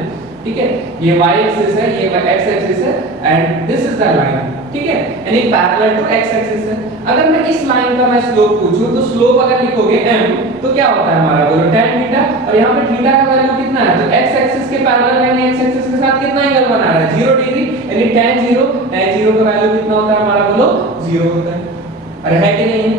ठीक है, ये y एक्सिस है, ये x एक्सिस है and this is the line, ठीक है, यानी पैरेलल टू x एक्सिस है। अगर मैं इस लाइन का मैं स्लोप पूछूं तो स्लोप अगर लिखोगे m तो क्या होता है हमारा, बोलो tan थीटा, और यहाँ पे थीटा का वैल्यू कितना है, तो x एक्सिस के पैरेलल यानी x एक्सिस के साथ कितना एंगल बना रहा है, 0 डिग्री, यानी tan 0 का वैल्यू कितना होता है हमारा, बोलो 0 होता है। अरे है कि नहीं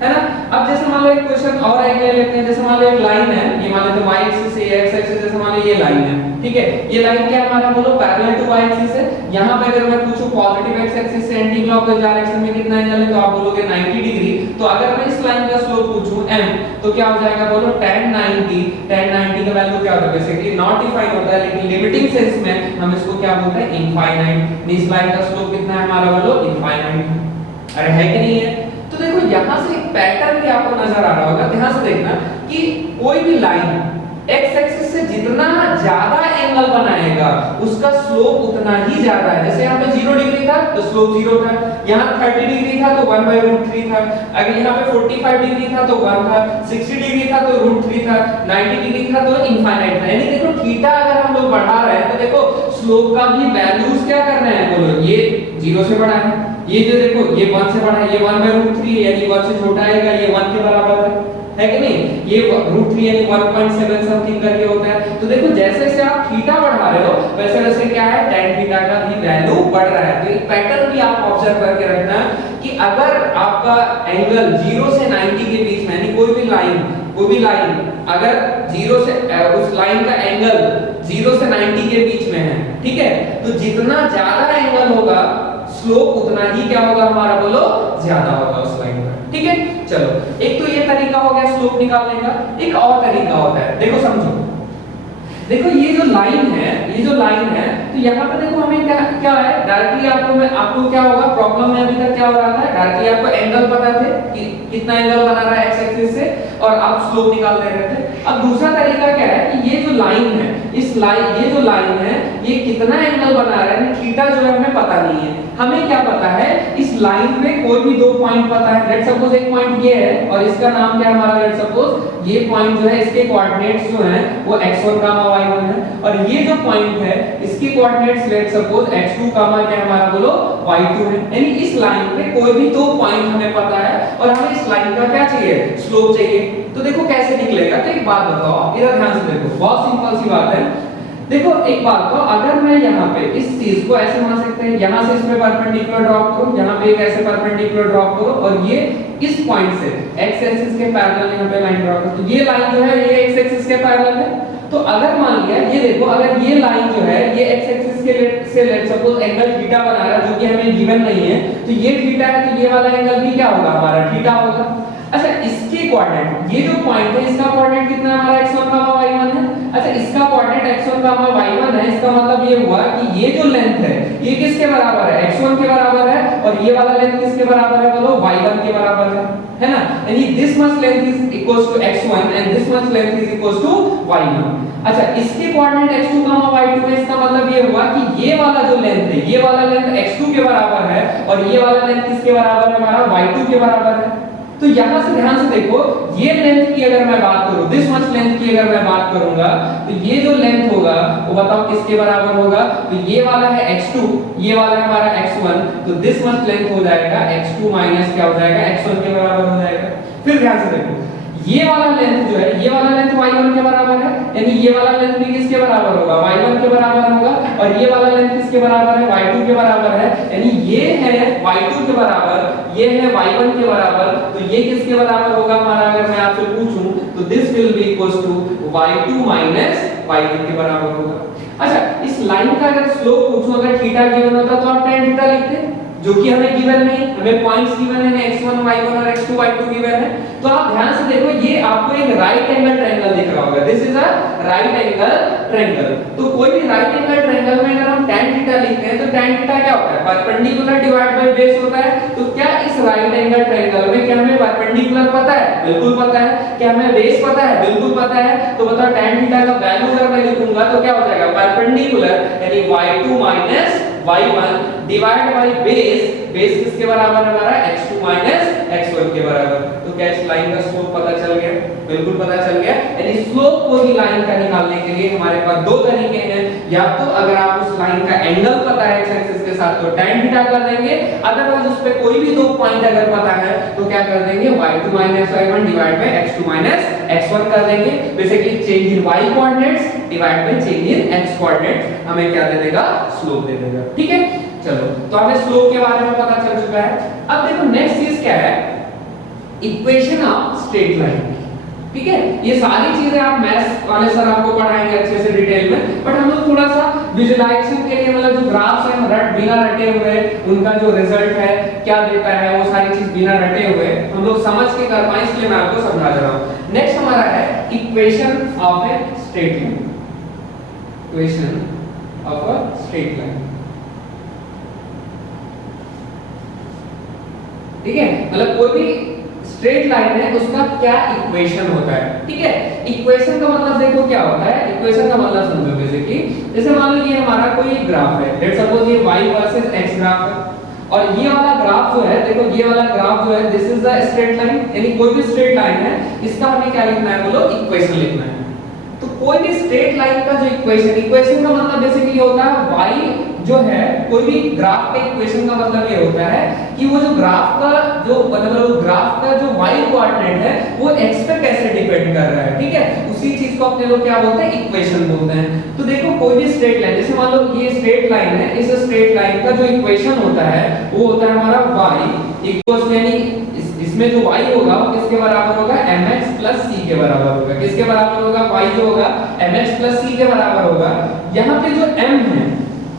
है ना। अब जैसे मान लो एक क्वेश्चन और एक ले लेते हैं, जैसे मान लो एक लाइन है, ये मान लेते हैं y एक्सिस से x एक्सिस, जैसे मान लो ये लाइन है, ठीक है, ये लाइन क्या है हमारा, बोलो पैरेलल टू y एक्सिस है। यहां पे अगर मैं पूछूं पॉजिटिव x एक्सिस से एंटी क्लॉकवाइज डायरेक्शन में कितना एंगल है, तो आप बोलोगे 90 डिग्री। तो अगर मैं इस लाइन का स्लोप पूछूं m तो क्या हो जाएगा, बोलो tan 90 का वैल्यू क्या होता है, बेसिकली नॉट डिफाइन होता है, लेकिन लिमिटिंग सेंस में हम इसको क्या बोलते हैं, इनफाइनाइट। इस लाइन का स्लोप कितना है हमारा, बोलो इनफाइनाइट। अरे है कि नहीं है। तो देखो यहां से एक पैटर्न भी आपको नजर आ रहा होगा, ध्यान से देखना कि कोई भी लाइन x एक्सिस से जितना ज्यादा एंगल बनाएगा उसका स्लोप उतना ही ज्यादा है। जैसे यहाँ पे 0 डिग्री था तो स्लोप 0 था, यहाँ 30 डिग्री था तो 1/√3 था, अगर यहाँ पे 45 डिग्री था तो 1 था, 60 डिग्री था तो √3 था, 90 डिग्री था तो इनफाइनाइट था। यानी देखो थीटा अगर हम लोग बढ़ा रहे हैं तो देखो स्लोप का भी वैल्यूज क्या कर रहे हैं, बोलो ये 0 से बड़ा है, ये जो देखो ये 1 से बड़ा है, ये 1/√3 यानी 1 से छोटा आएगा, ये 1 के बराबर है कि नहीं, ये √3 यानी 1.7 समथिंग करके होता है। तो देखो जैसे जैसे आप थीटा बढ़ा रहे हो वैसे वैसे क्या है, tan थीटा का भी वैल्यू बढ़ रहा है। तो एक पैटर्न भी आप ऑब्जर्व करके रखना कि अगर आपका एंगल 0 से 90 के बीच में, यानी कोई भी लाइन अगर 0 से उस लाइन का एंगल 0 से 90 के बीच में है, ठीक है, तो जितना ज्यादा एंगल होगा स्लोप उतना ही क्या होगा हमारा, बोलो ज्यादा होगा उस लाइन का। ठीक है, चलो एक तो ये तरीका हो गया स्लोप निकालने का। एक और तरीका होता है, देखो समझो, देखो ये जो लाइन है तो यहाँ पे देखो हमें क्या है, डायरेक्टली आपको क्या होगा, प्रॉब्लम में अभी तक क्या हो रहा था, डायरेक्टली आपको एंगल पता थे कि कितना एंगल बना रहा है x एक्सिस से, और आप स्लोप निकाल दे रहे थे। अब दूसरा तरीका क्या है कि ये जो लाइन है, ये जो लाइन है ये कितना एंगल बना रहा है, थीटा जो है हमें पता नहीं है। हमें क्या पता है, इस लाइन पे कोई भी दो पॉइंट पता है। लेट्स सपोज एक पॉइंट ये है और इसका नाम क्या है हमारा, लेट्स सपोज ये पॉइंट जो है इसके कोऑर्डिनेट्स जो हैं वो x1, y1 है, और ये जो पॉइंट है इसके कोऑर्डिनेट्स लेट्स सपोज x2, क्या हमारा, बोलो y2 है। यानी इस लाइन पे कोई भी दो पॉइंट हमें पता है और हमें इस लाइन का क्या चाहिए, स्लोप चाहिए। तो देखो कैसे निकलेगा, तो एक बात बताओ, इधर ध्यान से देखो, बहुत सिंपल सी बात है। देखो एक बात तो, अगर मैं यहाँ पे इस चीज को ऐसे मान सकते हैं, यहाँ से इसमें परपेंडिकुलर ड्रॉप करो, यहाँ पे एक ऐसे परपेंडिकुलर ड्रॉप करो, और ये इस पॉइंट से x एक्सिस के पैरेलल यहाँ पे लाइन ड्रॉ करो, तो ये लाइन जो है ये x एक्सिस के पैरेलल है। तो अगर मान लिया ये देखो, अगर ये लाइन जो है ये x एक्सिस के से लेट्स सपोज एंगल थीटा बना रहा है, जो कि हमें गिवन नहीं है, तो ये थीटा है, तो ये वाला एंगल भी क्या होगा हमारा, थीटा होगा। अच्छा, इसके कोऑर्डिनेट, ये जो पॉइंट है इसका कोऑर्डिनेट कितना है हमारा, x1, y1 है। अच्छा, इसका कोऑर्डिनेट x1, y1 है, इसका मतलब ये हुआ कि ये जो लेंथ है ये किसके बराबर है, x1 के बराबर है, और ये वाला लेंथ किसके बराबर है, बोलो y1 के बराबर है ना। यानी this much length is equals to x1 and this much length is equals to y1। अच्छा, इसके कोऑर्डिनेट x2, y2 है, इसका मतलब ये हुआ कि ये वाला जो लेंथ है, ये वाला लेंथ x2 के बराबर है, और ये वाला लेंथ किसके बराबर है हमारा, y2 के बराबर है। तो यहां से ध्यान से देखो, ये लेंथ की अगर मैं बात करूं, दिस मच लेंथ की अगर मैं बात करूंगा, तो ये जो लेंथ होगा वो बताओ किसके बराबर होगा, तो ये वाला है x2, ये वाला है हमारा x1, तो दिस मच लेंथ हो जाएगा x2 माइनस क्या हो जाएगा, x1 के बराबर हो जाएगा। फिर ध्यान से देखो, ये वाला लेंथ जो है, ये वाला लेंथ y1 के बराबर है, यानी ये वाला लेंथ भी किसके बराबर होगा, y1 के बराबर होगा, और ये वाला लेंथ किसके बराबर है, y2 के बराबर है। यानी ये है y2 के बराबर, ये है y1 के बराबर, तो ये किसके बराबर होगा हमारा, अगर मैं आपसे पूछूं तो this will be equals to y2 minus y1 के बराबर होगा। अच्छा, इस लाइन का अगर स्लोप पूछूं, अगर थीटा गिवन होता तो आप tan थीटा लिखते, जो कि हमें गिवन नहीं, हमें पॉइंट्स गिवन है, x1, y1 और x2, y2 गिवन है। तो आप ध्यान से देखो, ये आपको एक राइट एंगल ट्रायंगल दिख रहा होगा, this is a right angle triangle. तो कोई भी राइट एंगल ट्रायंगल में अगर हम tan थीटा लिखते हैं तो tan थीटा क्या होता है, परपेंडिकुलर डिवाइड बाय बेस होता है। तो क्या इस राइट एंगल ट्रायंगल में क्या हमें परपेंडिकुलर पता है, बिल्कुल पता है। क्या हमें बेस पता है, बिल्कुल पता है। तो बताओ tan थीटा का वैल्यू अगर मैं लिखूंगा तो क्या हो जाएगा, परपेंडिकुलर यानी y2 minus y1 divide by base, base किसके बराबर है हमारा, x2 माइनस x1 के बराबर। तो क्या इस लाइन का स्लोप पता चल गया? बिल्कुल पता चल गया। यानी स्लोप को भी लाइन का निकालने के लिए हमारे पास दो तरीके हैं, या तो अगर आप उस लाइन का एंगल पता है x एक्सिस के साथ तो tan थीटा कर देंगे, अदरवाइज उस पे कोई भी दो पॉइंट अगर पता है तो क्या कर देंगे y2 y1 divide by x2 x1 कर देंगे। Basically change in y coordinates divide by change in x coordinates हमें क्या दे देगा? स्लोप दे देगा। ठीक है, चलो तो हमें स्लोप के बारे में पता चल चुका है। अब देखो नेक्स्ट चीज क्या है? Equation of straight line. ठीक है, ये सारी चीजें आप मैथ्स वाले सर आपको पढ़ाएंगे अच्छे से डिटेल में, बट हम लोग थोड़ा सा विजुअलाइजेशन के लिए मतलब जो ग्राफ्स हैं बिना रटे हुए उनका जो रिजल्ट है क्या देता है वो सारी चीज बिना रटे हुए हम लोग समझ के कर पाए, इसलिए मैं आपको समझा दे रहा हूं। नेक्स्ट हमारा है equation of a straight line. Equation of a straight line. ठीक है, मतलब कोई भी स्ट्रेट लाइन है उसका क्या इक्वेशन होता है। ठीक है, इक्वेशन का मतलब देखो क्या होता है। इक्वेशन का मतलब समझो बेसिकली, जैसे मान लो ये हमारा कोई ग्राफ है, लेट्स सपोज ये y वर्सेस x ग्राफ है, और ये वाला ग्राफ जो है, देखो ये वाला ग्राफ जो है this is the straight line, यानी कोई भी स्ट्रेट लाइन है इसका हमें क्या लिखना है? बोलो इक्वेशन लिखना है। तो कोई भी स्ट्रेट लाइन का जो इक्वेशन का मतलब बेसिकली होता है y जो है, कोई भी ग्राफ का इक्वेशन का मतलब ये होता है कि वो जो ग्राफ का जो मतलब ग्राफ का जो y कोऑर्डिनेट है वो x पे कैसे डिपेंड कर रहा है। ठीक है, उसी चीज को अपने लोग क्या बोलते हैं? इक्वेशन बोलते हैं। तो देखो कोई भी स्ट्रेट लाइन, जैसे मान लो ये स्ट्रेट लाइन है, इस स्ट्रेट लाइन का जो इक्वेशन होता है वो होता है हमारा y इक्वल्स, यानी इसमें जो y होगा वो किसके बराबर होगा? mx प्लस c के बराबर होगा। किसके बराबर होगा? y जो होगा mx प्लस c के बराबर होगा। यहाँ पे जो m है,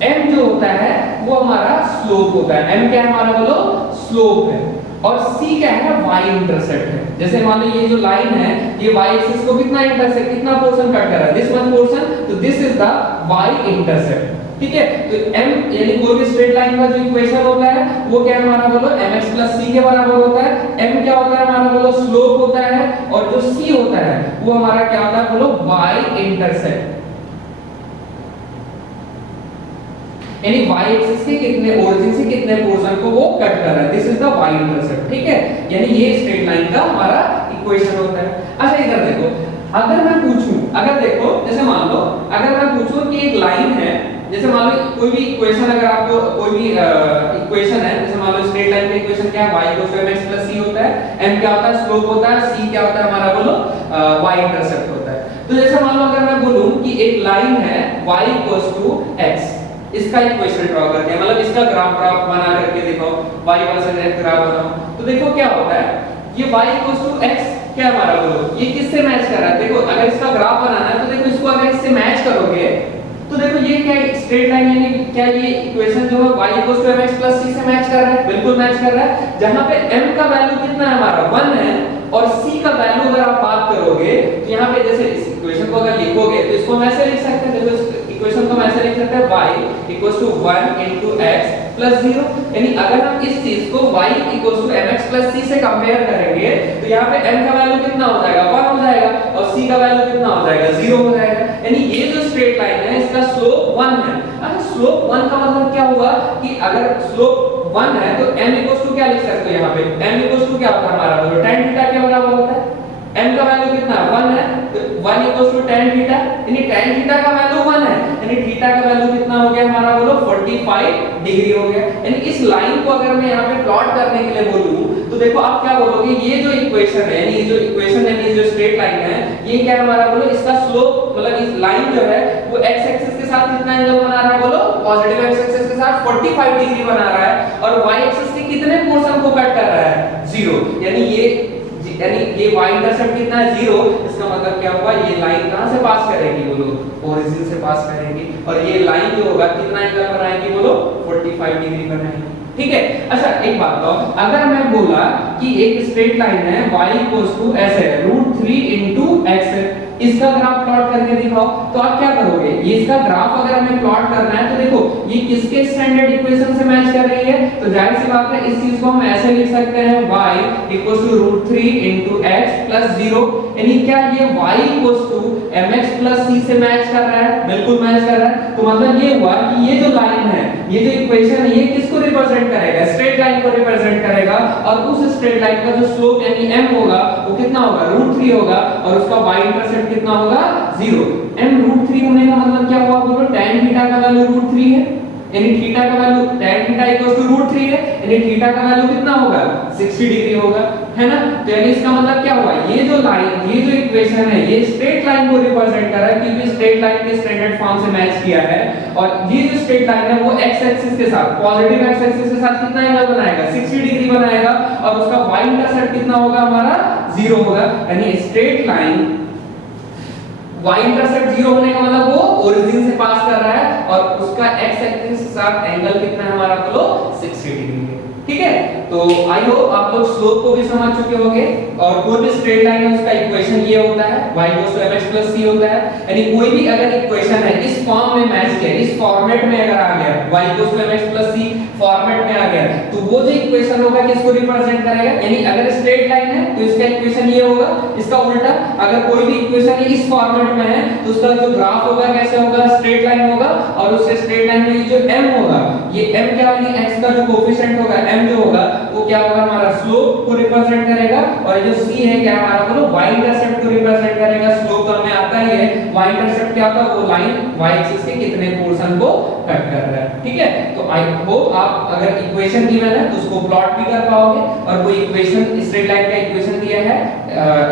m जो होता है वो हमारा स्लोप होता है। m क्या है हमारा? बोलो स्लोप है। और c क्या है? y इंटरसेप्ट है। जैसे मान लो ये जो लाइन है ये y एक्सिस को कितना इंटरसेक्ट, कितना पोर्शन कट कर रहा है? दिस वन पोर्शन, तो this is the y intercept. ठीक है, तो m यानी कोई भी स्ट्रेट लाइन का जो इक्वेशन होता है वो क्या है हमारा? बोलो mx प्लस c के बराबर होता है। m क्या होता है हमारा? बोलो स्लोप होता है। और जो c होता है वो हमारा क्या होता है? बोलो y इंटरसेप्ट, यानी y एक्सिस के कितने ओरिजिन से कितने पोर्शन को वो कट कर रहा है। This is the y intercept. ठीक है, यानी ये स्ट्रेट लाइन का हमारा इक्वेशन होता है। अच्छा इधर देखो, अगर मैं पूछूं, अगर देखो जैसे मान लो अगर मैं पूछूं कि एक लाइन है, जैसे मान लो कोई भी इक्वेशन, अगर आपको कोई भी इक्वेशन है, जैसे मान लो स्ट्रेट लाइन का इक्वेशन क्या है? y = mx + c होता है, m क्या होता है? स्लोप होता है, c क्या होता है हमारा? बोलो y इंटरसेप्ट होता है। तो जैसे मान लो अगर मैं बोलूं कि एक लाइन है y = x, इसका इक्वेशन ड्रॉ करके, मतलब इसका ग्राफ बना करके दिखाओ, y वर्सेस x ग्राफ बनाओ। तो देखो क्या होता है, ये y = x क्या हमारा? बोलो ये किससे मैच कर रहा है? देखो अगर इसका ग्राफ बनाना है तो देखो इसको अगर इससे मैच करोगे तो देखो ये क्या स्ट्रेट लाइन, यानी क्या ये इक्वेशन जो है y = mx + c से मैच कर रहा है? बिल्कुल मैच कर रहा है। जहां पे m का वैल्यू कितना है हमारा? 1 है, और c का वैल्यू अगर आप बात करोगे तो यहां पे जैसे इस इक्वेशन को अगर लिखोगे तो इसको हम ऐसे लिख सकते हैं, देखो इस इक्वेशन को हम ऐसे लिख सकते हैं y = 1 * x + 0, यानी अगर हम इस चीज को y = mx + c से कंपेयर करेंगे तो यहां पे m का वैल्यू कितना हो जाएगा? 1 हो जाएगा, और c का वैल्यू कितना हो जाएगा? 0 हो जाएगा। यानी ये जो स्ट्रेट लाइन है इसका स्लोप 1 है। अगर स्लोप 1 का मतलब क्या हुआ कि अगर स्लोप 1 है तो m = क्या लिख सकते हो? यहाँ पे m = क्या होता है हमारा? बोलो tan थीटा के बराबर होता है। m का वैल्यू कितना? 1 है, तो 1 = tan थीटा, यानी tan थीटा का वैल्यू 1 है, यानी थीटा का वैल्यू कितना हो गया हमारा? बोलो 45 डिग्री हो गया। यानी इस लाइन को अगर मैं यहाँ पे प्लॉट करने के लिए बोलूं तो देखो आप क्या बोलोगे? ये जो इक्वेशन है, यानी ये जो इक्वेशन है, ये जो स्ट्रेट लाइन है, ये क्या है हमारा? बोलो इसका स्लोप, मतलब इस लाइन जो है वो x एक्सिस के साथ कितना एंगल बना रहा है? बोलो पॉजिटिव x एक्सिस के साथ 45 डिग्री बना रहा है, और y एक्सिस के कितने पोर्शन को कट कर रहा है? 0, यानी ये y इंटरसेप्ट कितना है? 0। इसका मतलब क्या हुआ? ये लाइन कहां से पास करेगी? बोलो ओरिजिन से पास करेगी, और ये लाइन जो होगा कितना एंगल बनाएगी? बोलो 45 डिग्री बनाएगी। ठीक है, अच्छा एक बात बताओ, अगर मैं बोला कि एक स्ट्रेट लाइन है y = ऐसे √3 * x है, इसका ग्राफ प्लॉट करके दिखाओ, तो आप क्या करोगे? ये इसका ग्राफ अगर हमें प्लॉट करना है तो देखो ये किसके स्टैंडर्ड इक्वेशन से मैच कर रही है? तो जाहिर सी बात है इस चीज को हम ऐसे लिख सकते हैं y = √3 * x + 0, यानी क्या ये y = mx + c से मैच कर रहा है? बिल्कुल मैच कर रहा है। तो मतलब ये हुआ कि ये जो लाइन है, ये जो इक्वेशन है, ये किसको रिप्रेजेंट करेगा? स्ट्रेट स्ट्रेट लाइन को रिप्रेजेंट करेगा और उस स्ट्रेट लाइन का जो स्लोप यानी m होगा वो कितना होगा √3 होगा और उसका y इंटरसेप्ट कितना होगा 0। m √3 होने का मतलब क्या हुआ बोलो tan थीटा का वैल्यू √3 है यानी थीटा का वैल्यू tan थीटा √3 है यानी थीटा का वैल्यू कितना होगा 60 डिग्री होगा है ना। तो यानी इसका मतलब क्या हुआ ये जो लाइन ये जो इक्वेशन है ये स्ट्रेट लाइन को रिप्रेजेंट कर रहा है क्योंकि स्ट्रेट लाइन के स्टैंडर्ड फॉर्म से मैच किया है और ये जो स्ट्रेट लाइन है वो x एक्सिस के साथ पॉजिटिव x एक्सिस के साथ कितना एंगल बनाएगा 60 डिग्री बनाएगा और उसका y इंटरसेप्ट कितना होगा हमारा 0 होगा यानी स्ट्रेट लाइन y इंटरसेप्ट 0 होने का मतलब वो ओरिजिन से पास कर रहा है और उसका x एक्सिस के साथ एंगल कितना है हमारा बोलो 60 डिग्री है। ठीक है तो आई होप आप लोग स्लोप को भी समझ चुके होंगे और कोई भी स्ट्रेट लाइन है उसका इक्वेशन ये होता है y = mx + c होता है यानी कोई भी अगर इक्वेशन है इस फॉर्म में मैच किया इस फॉर्मेट में अगर आ गया y = mx + c फॉर्मेट में आ गया तो वो जो इक्वेशन होगा किसको रिप्रेजेंट करेगा यानी अगर स्ट्रेट लाइन है तो इसका इक्वेशन ये होगा इसका उल्टा अगर कोई भी इक्वेशन इस फॉर्मेट में है तो उसका जो ग्राफ होगा कैसे होगा स्ट्रेट लाइन होगा और उस स्ट्रेट लाइन में ये जो m होगा ये m क्या होगी x का जो कोएफिशिएंट होगा m जो होगा वो क्या होगा हमारा स्लोप को रिप्रेजेंट करेगा और ये जो c है क्या हमारा बोलो y इंटरसेप्ट को रिप्रेजेंट करेगा। स्लोप तो हमें आता ही है y इंटरसेप्ट क्या होगा वो लाइन y एक्सिस के कितने पोर्शन को कट कर रहा है। ठीक है तो आई होप आप अगर इक्वेशन गिवन है तो उसको प्लॉट भी कर पाओगे और कोई इक्वेशन स्ट्रेट लाइन का इक्वेशन दिया है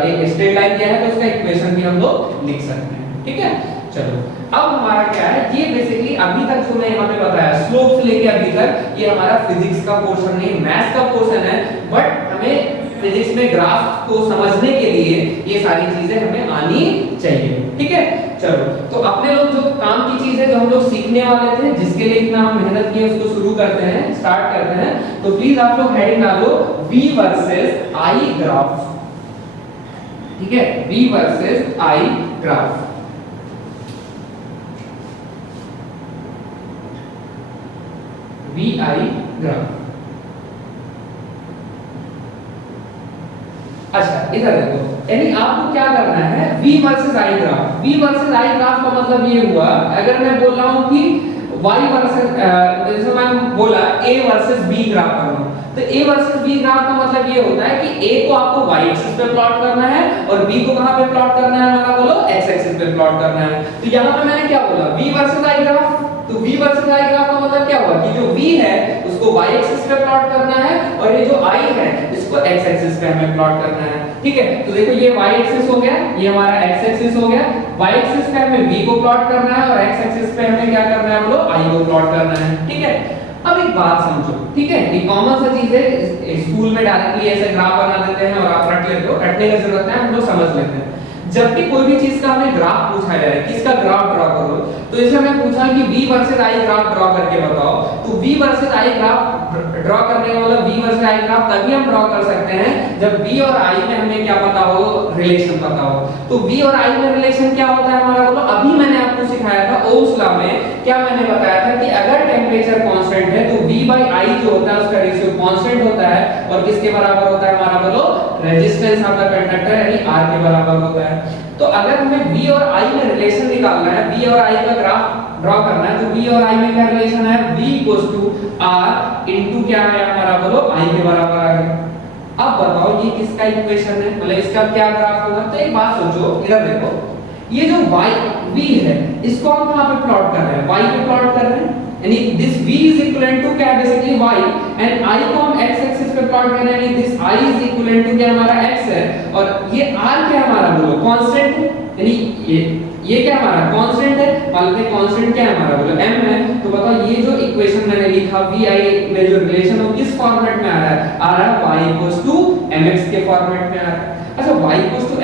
एक स्ट्रेट लाइन दिया है तो उसका इक्वेशन भी हम लोग लिख सकते हैं। ठीक है चलो अब हमारा क्या है ये बेसिकली अभी तक जो मैं यहाँ पे बताया स्लोप से लेके अभी तक ये हमारा फिजिक्स का पोर्शन नहीं मैथ्स का पोर्शन है बट हमें फिजिक्स में ग्राफ को समझने के लिए ये सारी चीजें हमें आनी चाहिए। ठीक है चलो तो अपने लोग जो काम की चीज है जो हम लोग सीखने वाले थे जिसके लिए इतना हम मेहनत किए उसको शुरू करते हैं स्टार्ट करते हैं। तो प्लीज आप लोग हेडिंग डालो V वर्सेस I ग्राफ। ठीक है V versus I graph. VI graph. अच्छा इधर देखो यानी आपको क्या करना है V versus I graph. V versus I graph का मतलब ये हुआ अगर मैं बोल रहा हूं कि Y वर्सेस जैसे मैं बोला A वर्सेस B ग्राफ करूं तो A वर्सेस B ग्राफ का मतलब ये होता है कि A को आपको y एक्सिस पे प्लॉट करना है और B को कहां पे प्लॉट करना है हमारा बोलो x एक्सिस पे प्लॉट करना है। तो यहां पे मैंने क्या बोला V वर्सेस I ग्राफ तो V वर्सेस I ग्राफ का मतलब क्या हुआ कि जो V है उसको y एक्सिस पे प्लॉट करना है और ये जो I है इसको x एक्सिस पे हमें प्लॉट करना है। ठीक है तो देखो ये y एक्सिस हो गया ये हमारा x एक्सिस हो गया y एक्सिस पे हमें v को प्लॉट करना है और x एक्सिस पे हमें क्या करना है बोलो I को प्लॉट करना है। ठीक है अब एक बात समझो ठीक है ये कॉमन सा चीज है स्कूल में डायरेक्टली ऐसे ग्राफ बना देते हैं और आप रट लेते हो रटने की जरूरत है हम लोग समझ लेते हैं। जब भी कोई भी चीज का हमें ग्राफ पूछा जाए कि इसका ग्राफ ड्रॉ करो तो जैसे हमें पूछा कि V versus I graph draw करके बताओ तो V versus I graph draw करने का मतलब V वर्सेस I ग्राफ तभी हम ड्रॉ कर सकते हैं जब V और I में हमें क्या पता हो रिलेशन पता हो। तो V और I में रिलेशन क्या होता है हमारा बोलो अभी मैंने आपको सिखाया था ओम्स लॉ में क्या मैंने बताया था कि अगर टेंपरेचर कांस्टेंट है तो V/I जो होता है उसका रेशियो कांस्टेंट होता है और किसके बराबर होता है हमारा बोलो रेजिस्टेंस ऑफ द कंडक्टर यानी R के बराबर होता है। तो अगर हमें V और I में रिलेशन निकालना है V और I का ग्राफ ड्रॉ करना है तो V और I में क्या रिलेशन है V R इनटू क्या है हमारा बोलो I के बराबर आ गया। अब बताओ ये किसका इक्वेशन है मतलब इसका क्या ग्राफ होगा। तो एक बात सोचो इधर देखो ये जो y v है इसको हम कहां पे प्लॉट कर रहे हैं y पे प्लॉट कर रहे हैं यानी this v is equivalent to क्या बेसिकली y एंड I को हम x एक्सिस पे प्लॉट कर रहे हैं यानी this I is equivalent to क्या हमारा x है और ये r क्या हमारा बोलो कांस्टेंट है यानी ये क्या हमारा कांस्टेंट है मान लेते हैं कांस्टेंट क्या है हमारा बोलो m है। तो बताओ ये जो इक्वेशन मैंने लिखा vi में जो रिलेशन हो किस फॉर्मेट में आ रहा है y mx के फॉर्मेट में आ रहा है। अच्छा y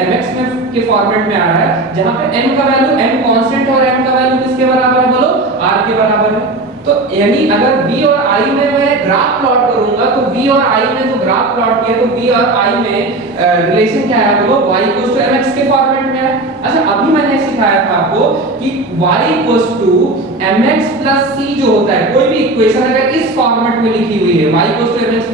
mx में के फॉर्मेट में आ रहा है जहां पे m का वैल्यू m कांस्टेंट है और m का वैल्यू किसके बराबर है बोलो r के बराबर है। तो यानी अगर v और i में मैं ग्राफ प्लॉट करूंगा तो v और i में जो ग्राफ प्लॉट किया तो v और i में रिलेशन क्या है बोलो y mx के फॉर्मेट में है। अच्छा अभी मैंने सिखाया था आपको कि y mx c जो होता है कोई भी इक्वेशन अगर इस फॉर्मेट में लिखी हुई है y mx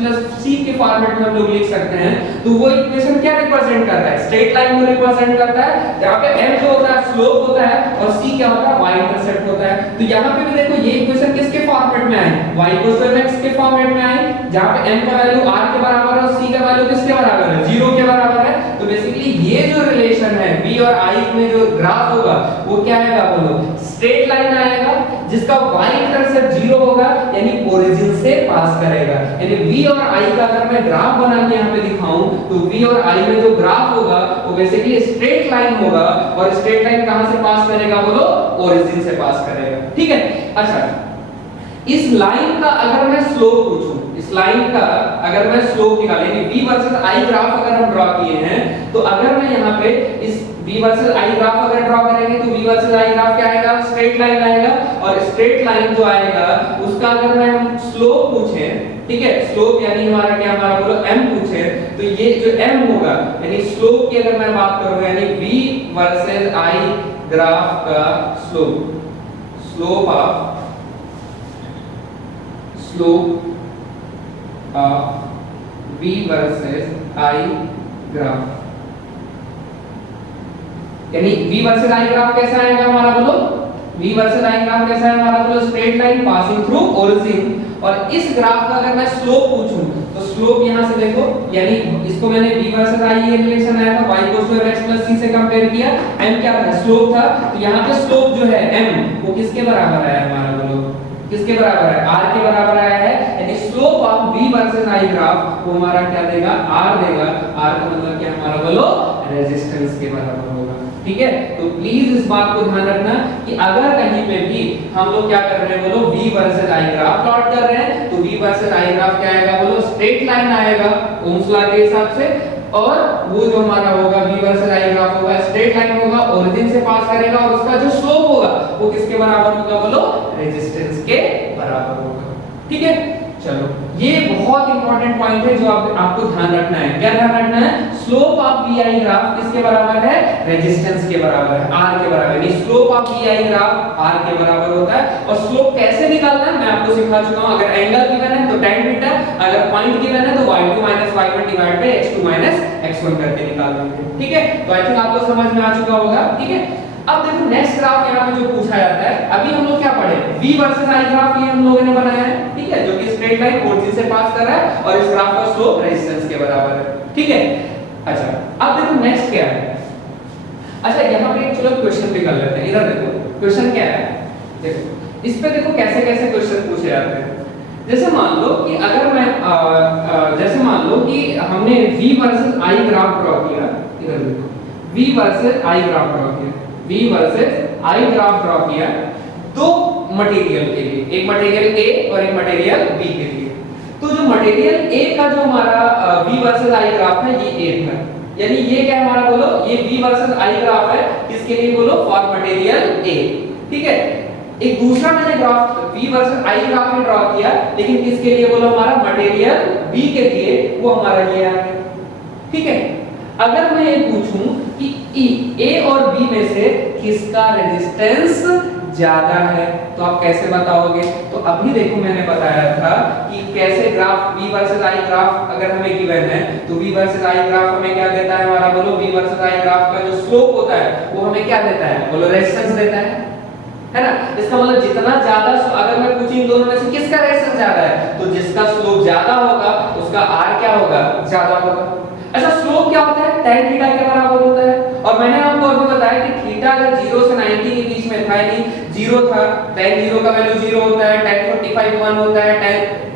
c के फॉर्मेट में हम लोग लिख सकते हैं तो वो इक्वेशन क्या रिप्रेजेंट करता है स्ट्रेट लाइन को रिप्रेजेंट करता है जहां पे m जो होता है स्लोप होता है और c क्या होता है y इंटरसेप्ट होता है। तो यहां पे भी देखो ये इक्वेशन किसके फॉर्मेट में आई y mx के फॉर्मेट में आई जहां पे m का वैल्यू r के बराबर है और c का वैल्यू किसके बराबर है, 0 के बराबर है। तो बेसिकली ये जो रिलेशन है v और i में जो ग्राफ होगा वो क्या आएगा बोलो, स्ट्रेट लाइन आएगा जिसका y इंटरसेप्ट 0 होगा, यानी ओरिजिन से पास करेगा। यानी v और i का अगर मैं ग्राफ बना के यहाँ पे दिखाऊं तो v और i में जो ग्राफ होगा वो बेसिकली स्ट्रेट लाइन होगा, और स्ट्रेट लाइन कहां से पास करेगा बोलो, ओरिजिन से पास करेगा। ठीक है, अच्छा इस लाइन का अगर मैं स्लोप पूछूं, इस लाइन का अगर मैं स्लोप निकालूं, यानी v वर्सेस i ग्राफ अगर हम ड्रॉ किए हैं, तो अगर मैं यहाँ पे इस v वर्सेस i ग्राफ अगर ड्रॉ करेंगे तो v वर्सेस i ग्राफ क्या आएगा, स्ट्रेट लाइन आएगा। और स्ट्रेट लाइन जो आएगा उसका अगर मैं हम स्लोप पूछें, ठीक है, स्लोप यानी हमारा क्या, हमारा बोलो m पूछे, तो ये जो m होगा यानी स्लोप की अगर मैं बात करूं, यानी v वर्सेस i ग्राफ का slope, slope of v versus i graph, यानी v वर्सेस i ग्राफ कैसा आएगा हमारा बोलो, v वर्सेस i ग्राफ कैसा है हमारा बोलो, straight line passing through origin. और इस ग्राफ का अगर मैं स्लोप पूछूं तो स्लोप यहां से देखो, यानी इसको मैंने v वर्सेस i ये रिलेशन आया था, y को mx c से कंपेयर किया, m क्या था, स्लोप था, तो यहां पे स्लोप जो है m वो किसके बराबर आया हमारा बोलो, किसके बराबर है, r के बराबर आया है। यानी slope of v versus i graph वो हमारा क्या देगा, r देगा। r का मतलब क्या हमारा बोलो, रेजिस्टेंस के बराबर होगा। ठीक है, तो प्लीज इस बात को ध्यान रखना कि अगर कहीं पे भी हम लोग क्या कर रहे हैं बोलो, v versus i graph plot कर रहे हैं, तो v वर्सेस i ग्राफ क्या आएगा बोलो, स्ट्रेट लाइन आएगा ओम्स लॉ के हिसाब से, और वो जो हमारा होगा v वर्सेस i ग्राफ होगा स्ट्रेट लाइन होगा, ओरिजिन से पास करेगा, और उसका जो स्लोप होगा वो किसके बराबर होगा बोलो, रेजिस्टेंस के बराबर होगा। ठीक है, चलो ये बहुत इंपॉर्टेंट पॉइंट है जो आपको ध्यान रखना है। क्या ध्यान रखना है, स्लोप ऑफ vi ग्राफ किसके बराबर है, रेजिस्टेंस के बराबर है, r के बराबर है। यानी slope of vi graph r के बराबर होता है। और स्लोप कैसे निकालना है मैं आपको सिखा चुका हूं। अगर एंगल गिवन है तो tan थीटा, अगर पॉइंट गिवन है तो y2 y1 divide by x2 x1 करके निकाल देंगे। ठीक है, तो आई थिंक आपको समझ में आ चुका होगा। ठीक है, अब देखो नेक्स्ट ग्राफ यहाँ पे जो पूछा जाता है, अभी हम लोग क्या पढ़े, v वर्सेस i ग्राफ ये हम लोगों ने बनाया है। ठीक है, जो कि स्ट्रेट लाइन ओरिजिन से पास कर रहा है, और इस ग्राफ का स्लोप रेजिस्टेंस के बराबर है। ठीक है, अच्छा अब देखो नेक्स्ट क्या है। अच्छा यहाँ पे चलो क्वेश्चन भी कर लेते हैं। इधर देखो क्वेश्चन क्या है, देखो इस पे देखो कैसे कैसे क्वेश्चन पूछे जाते हैं। जैसे मान लो कि अगर मैं जैसे मान लो कि हमने v versus i graph draw किया, इधर देखो v versus i graph draw किया, v versus i graph draw किया दो मटेरियल के लिए, एक मटेरियल A और एक मटेरियल B के लिए। तो जो मटेरियल A का जो हमारा v वर्सेस i ग्राफ है ये A था, यानी ये क्या है हमारा बोलो, ये v वर्सेस i ग्राफ है, किसके लिए बोलो, फॉर मटेरियल A। ठीक है, एक दूसरा मैंने graph v versus i graph में ड्रॉ किया, लेकिन किसके लिए बोलो, हमारा मटेरियल B के लिए, वो हमारा ये आ गया। ठीक है, अगर मैं ये पूछूं कि A और B में से किसका रेजिस्टेंस ज्यादा है, तो आप कैसे बताओगे। तो अभी देखो मैंने बताया था कि कैसे graph v versus i graph अगर हमें गिवन है, तो v वर्सेस i ग्राफ हमें क्या देता है हमारा बोलो, v वर्सेस i ग्राफ का जो स्लोप होता है वो हमें क्या देता है बोलो, रेजिस्टेंस देता है ना। इसका मतलब जितना ज्यादा, अगर मैं पूछूं इन दोनों में से किसका रेजिस्टेंस ज्यादा है, तो जिसका स्लोप ज्यादा होगा उसका r क्या होगा, ज्यादा होगा। अच्छा स्लोप क्या होता है, tan थीटा के बराबर होता है। और मैंने आपको अभी बताया कि थीटा अगर 0 से 90 के बीच में था, यानी 0 था, tan 0 का वैल्यू 0 होता है, tan 45 1 होता है,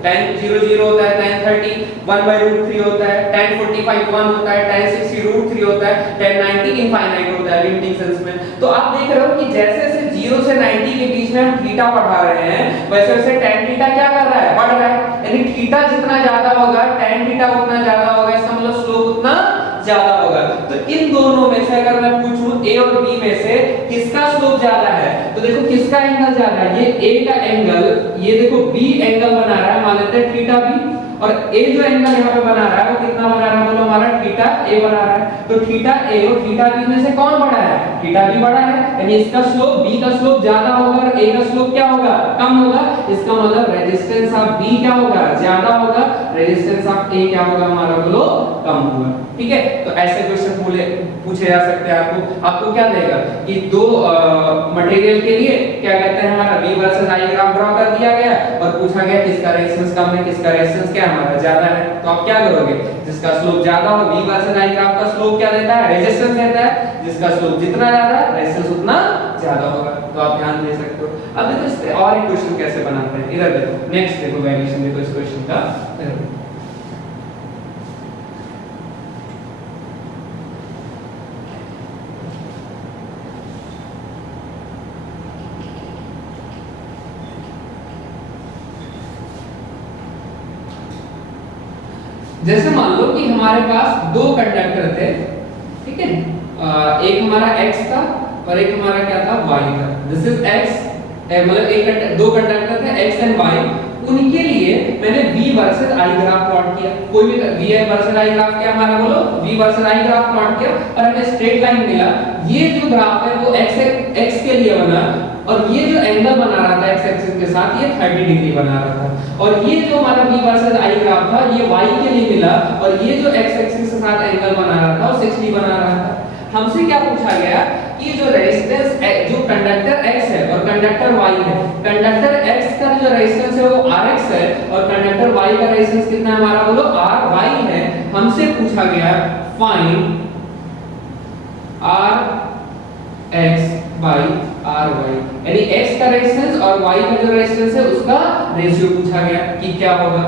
tan 0 0 होता है, tan 30 1/√3 होता है, tan 45 1 होता है, tan 60 √3 होता है, tan 90 इनफाइनाइट होता है लिमिटिंग सेंस में। तो आप देख रहे हो कि जैसे जैसे 0 से 90 के बीच में हम थीटा बढ़ा रहे हैं, वैसे वैसे tan थीटा क्या कर रहा है, बढ़ रहा है। यानी थीटा जितना ज्यादा होगा tan थीटा उतना ज्यादा होगा, इसका मतलब स्लोप उतना ज्यादा होगा। तो इन दोनों में से अगर मैं पूछूं A और B में से किसका स्लोप ज्यादा है, तो देखो किसका एंगल ज्यादा है, ये A का एंगल, ये देखो B एंगल बना रहा है, मान लेते हैं थीटा B, और A जो एंगल यहाँ पे बना रहा है वो कितना बना रहा है बोलो, हमारा थीटा A बना रहा है। तो थीटा A और थीटा B में से कौन बड़ा है, थीटा B बड़ा है, यानी इसका स्लोप B का स्लोप ज्यादा होगा और A का स्लोप क्या होगा, कम होगा। इसका मतलब रेजिस्टेंस ऑफ B क्या होगा, ज्यादा होगा, रेजिस्टेंस ऑफ A क्या होगा हमारा बोलो, कम होगा। ठीक है, तो ऐसे क्वेश्चन पूछ पूछे जा सकते हैं आपको क्या देगा कि दो मटेरियल के लिए क्या कहते हैं हमारा V versus I graph draw कर दिया गया और पूछा गया किसका रेजिस्टेंस कम है किसका रेजिस्टेंस क्या हमारा ज्यादा है। तो आप क्या करोगे, जिसका स्लोप ज्यादा हो V वर्सेस I ग्राफ का स्लोप क्या देता है, रेजिस्टेंस देता है, जिसका स्लोप जितना ज्यादा है रेजिस्टेंस उतना ज्यादा होगा। तो आप ध्यान दे सकते हो। अब देखो इस पे और एक क्वेश्चन कैसे बनाते हैं, इधर देखो नेक्स्ट देखो वेरिएशन देखो इस क्वेश्चन का। जैसे मान लो कि हमारे पास दो कंडक्टर थे, ठीक है, एक हमारा x था और एक हमारा क्या था y था। दिस इज x, मतलब एक दो कंडक्टर थे x एंड y, उनके लिए मैंने v versus I graph plot किया। कोई भी v वर्सेस I ग्राफ क्या हमारा बोलो, v versus I graph plot किया और हमें स्ट्रेट लाइन मिला। ये जो ग्राफ है वो x के लिए बना और ये जो एंगल बना रहा था x एक्सिस के साथ ये 30 डिग्री बना रहा था। और ये जो हमारा v वर्सेस I ग्राफ था ये y के लिए मिला और ये जो x एक्सिस के साथ एंगल बना रहा था वो 60 बना रहा था। हमसे क्या पूछा गया कि जो रेजिस्टेंस जो कंडक्टर x है और कंडक्टर y है, कंडक्टर x का जो रेजिस्टेंस है वो rx है और कंडक्टर y का रेजिस्टेंस कितना है हमारा बोलो ry है। हमसे पूछा गया फाइंड rx by ry, यानी x का रेजिस्टेंस और y का जो रेजिस्टेंस है उसका रेशियो पूछा गया कि क्या होगा।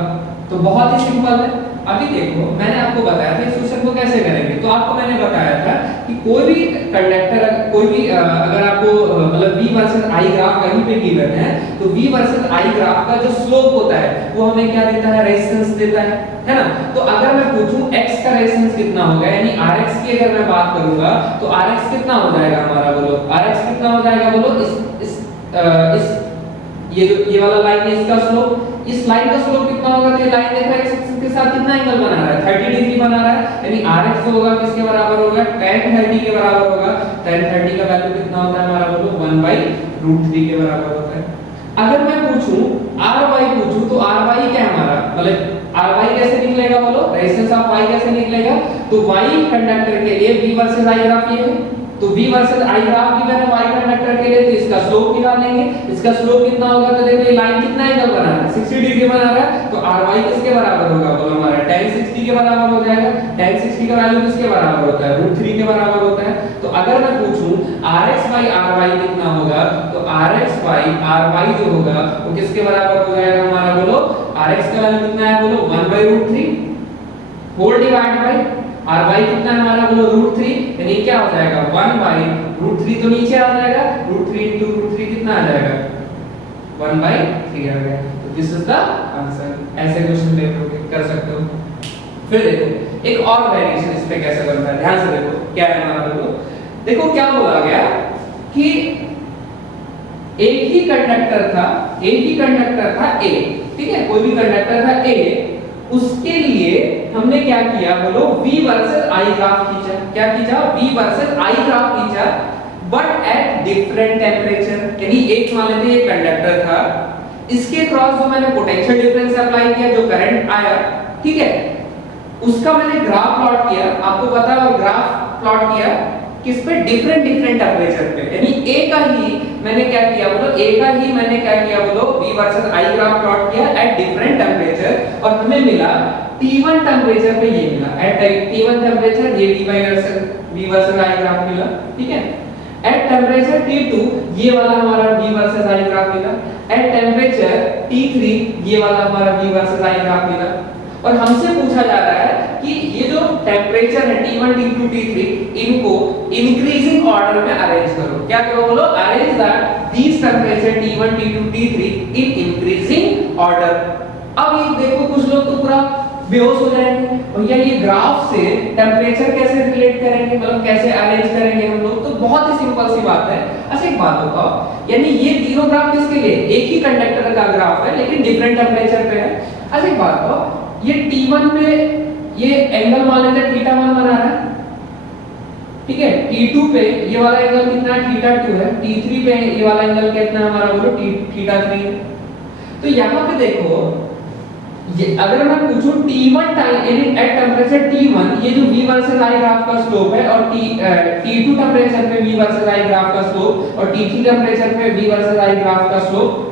तो बहुत ही सिंपल है। अभी देखो मैंने आपको बताया था इस क्वेश्चन को कैसे करेंगे। तो आपको मैंने बताया था कि कोई भी कंडक्टर कोई भी अगर आपको मतलब v वर्सेस I ग्राफ कहीं पे गिवन है तो v वर्सेस I ग्राफ का जो स्लोप होता है वो हमें क्या देता है, रेजिस्टेंस देता है ना। तो अगर मैं पूछूं x का रेजिस्टेंस कितना होगा यानी rx की अगर मैं बात करूंगा तो rx कितना हो जाएगा हमारा बोलो, rx कितना हो जाएगा बोलो, इस ये वाला लाइन है इसका स्लोप, इस लाइन का स्लोप कितना होगा, तो ये लाइन देखो x एक्सिस के साथ कितना एंगल बना रहा है 30 डिग्री बना रहा है। यानी rx जो होगा किसके बराबर होगा, tan 30 के बराबर होगा। tan 30 का वैल्यू कितना होता है हमारा बोलो 1/√3 के बराबर होता है। अगर मैं पूछूं ry पूछूं तो ry क्या है हमारा, मतलब ry कैसे निकलेगा बोलो, रेजिस्टेंस ऑफ y कैसे निकलेगा। तो y कंडक्टर के लिए v वर्सेस I ग्राफ ये है, तो v versus I graph given है y कंडक्टर के लिए, तो इसका स्लोप निकालेंगे। इसका स्लोप कितना होगा, तो देखो ये लाइन कितना एंगल बना रहा है 60 डिग्री बना रहा है। तो ry किसके बराबर होगा बोलो हमारा tan 60 के बराबर हो जाएगा। tan 60 का वैल्यू किसके बराबर होता है, √3 के बराबर होता है। तो अगर मैं पूछूं rx by ry कितना होगा तो rx by ry जो होगा वो किसके बराबर हो जाएगा हमारा बोलो, rx का वैल्यू कितना है बोलो 1/√3 होल डिवाइड बाय ry कितना है हमारा बोलो √3, यानी क्या हो जाएगा 1/√3 तो नीचे आ जाएगा, √3 into √3 कितना आ जाएगा 1/3 आ गया। तो दिस इज द आंसर। ऐसे क्वेश्चन पेपर कर सकते हो। फिर देखो एक और वेरिएशन इस पे कैसे बनता है, ध्यान से देखो क्या है हमारा बोलो। देखो क्या बोला गया कि एक ही कंडक्टर था A, ठीक है, कोई भी कंडक्टर था A, उसके लिए हमने क्या किया बोलो v वर्सेस I ग्राफ खींचा। क्या खींचा, v वर्सेस I ग्राफ खींचा बट एट डिफरेंट टेंपरेचर। यानी एक मान लेते हैं ये कंडक्टर था, इसके क्रॉस जो मैंने पोटेंशियल डिफरेंस अप्लाई किया, जो करंट आया, ठीक है, उसका मैंने ग्राफ प्लॉट किया। आपको पता है और ग्राफ प्लॉट किया किस पे, डिफरेंट टेंपरेचर पे। यानी A का ही मैंने क्या किया बोलो, v versus I graph plot किया एट डिफरेंट टेंपरेचर और हमें मिला T1 टेंपरेचर पे ये मिला, एट T1 टेंपरेचर ये v वर्सेस I ग्राफ मिला, ठीक है। एट टेंपरेचर T2 ये वाला हमारा v वर्सेस I ग्राफ मिला, एट टेंपरेचर T3 ये वाला हमारा v वर्सेस I ग्राफ मिला। और हमसे पूछा जा रहा है कि ये जो टेंपरेचर है T1 T2 T3 इनको इंक्रीजिंग ऑर्डर में अरेंज करो। क्या करो बोलो, arrange that these temperature T1 T2 T3 in increasing order. अब ये देखो कुछ लोग तो पूरा बेहोश हो जाएंगे, भैया ये ग्राफ से टेंपरेचर कैसे रिलेट करेंगे, मतलब कैसे अरेंज करेंगे हम लोग। तो बहुत ही सिंपल सी बात है। अच्छा एक बात बताओ, यानी ये तीनों ग्राफ किसके लिए, एक ही कंडक्टर का ग्राफ है लेकिन डिफरेंट टेंपरेचर पे है। अच्छा एक बात बताओ, ये T1 पे ये एंगल मान लेते हैं θ1 बना रहा है, ठीक है। T2 पे ये वाला एंगल कितना है, θ2 है। T3 पे ये वाला एंगल कितना है हमारा बोलो, θ3 है। तो यहाँ पे देखो ये अगर मैं पूछूं T1 टाइम यानी एट टेंपरेचर T1 ये जो V वर्सेस I ग्राफ का स्लोप है और T2 टेंपरेचर पे V वर्सेस I ग्राफ का स्लोप और T3 टेंपरेचर पे V वर्सेस I ग्राफ का स्लोप,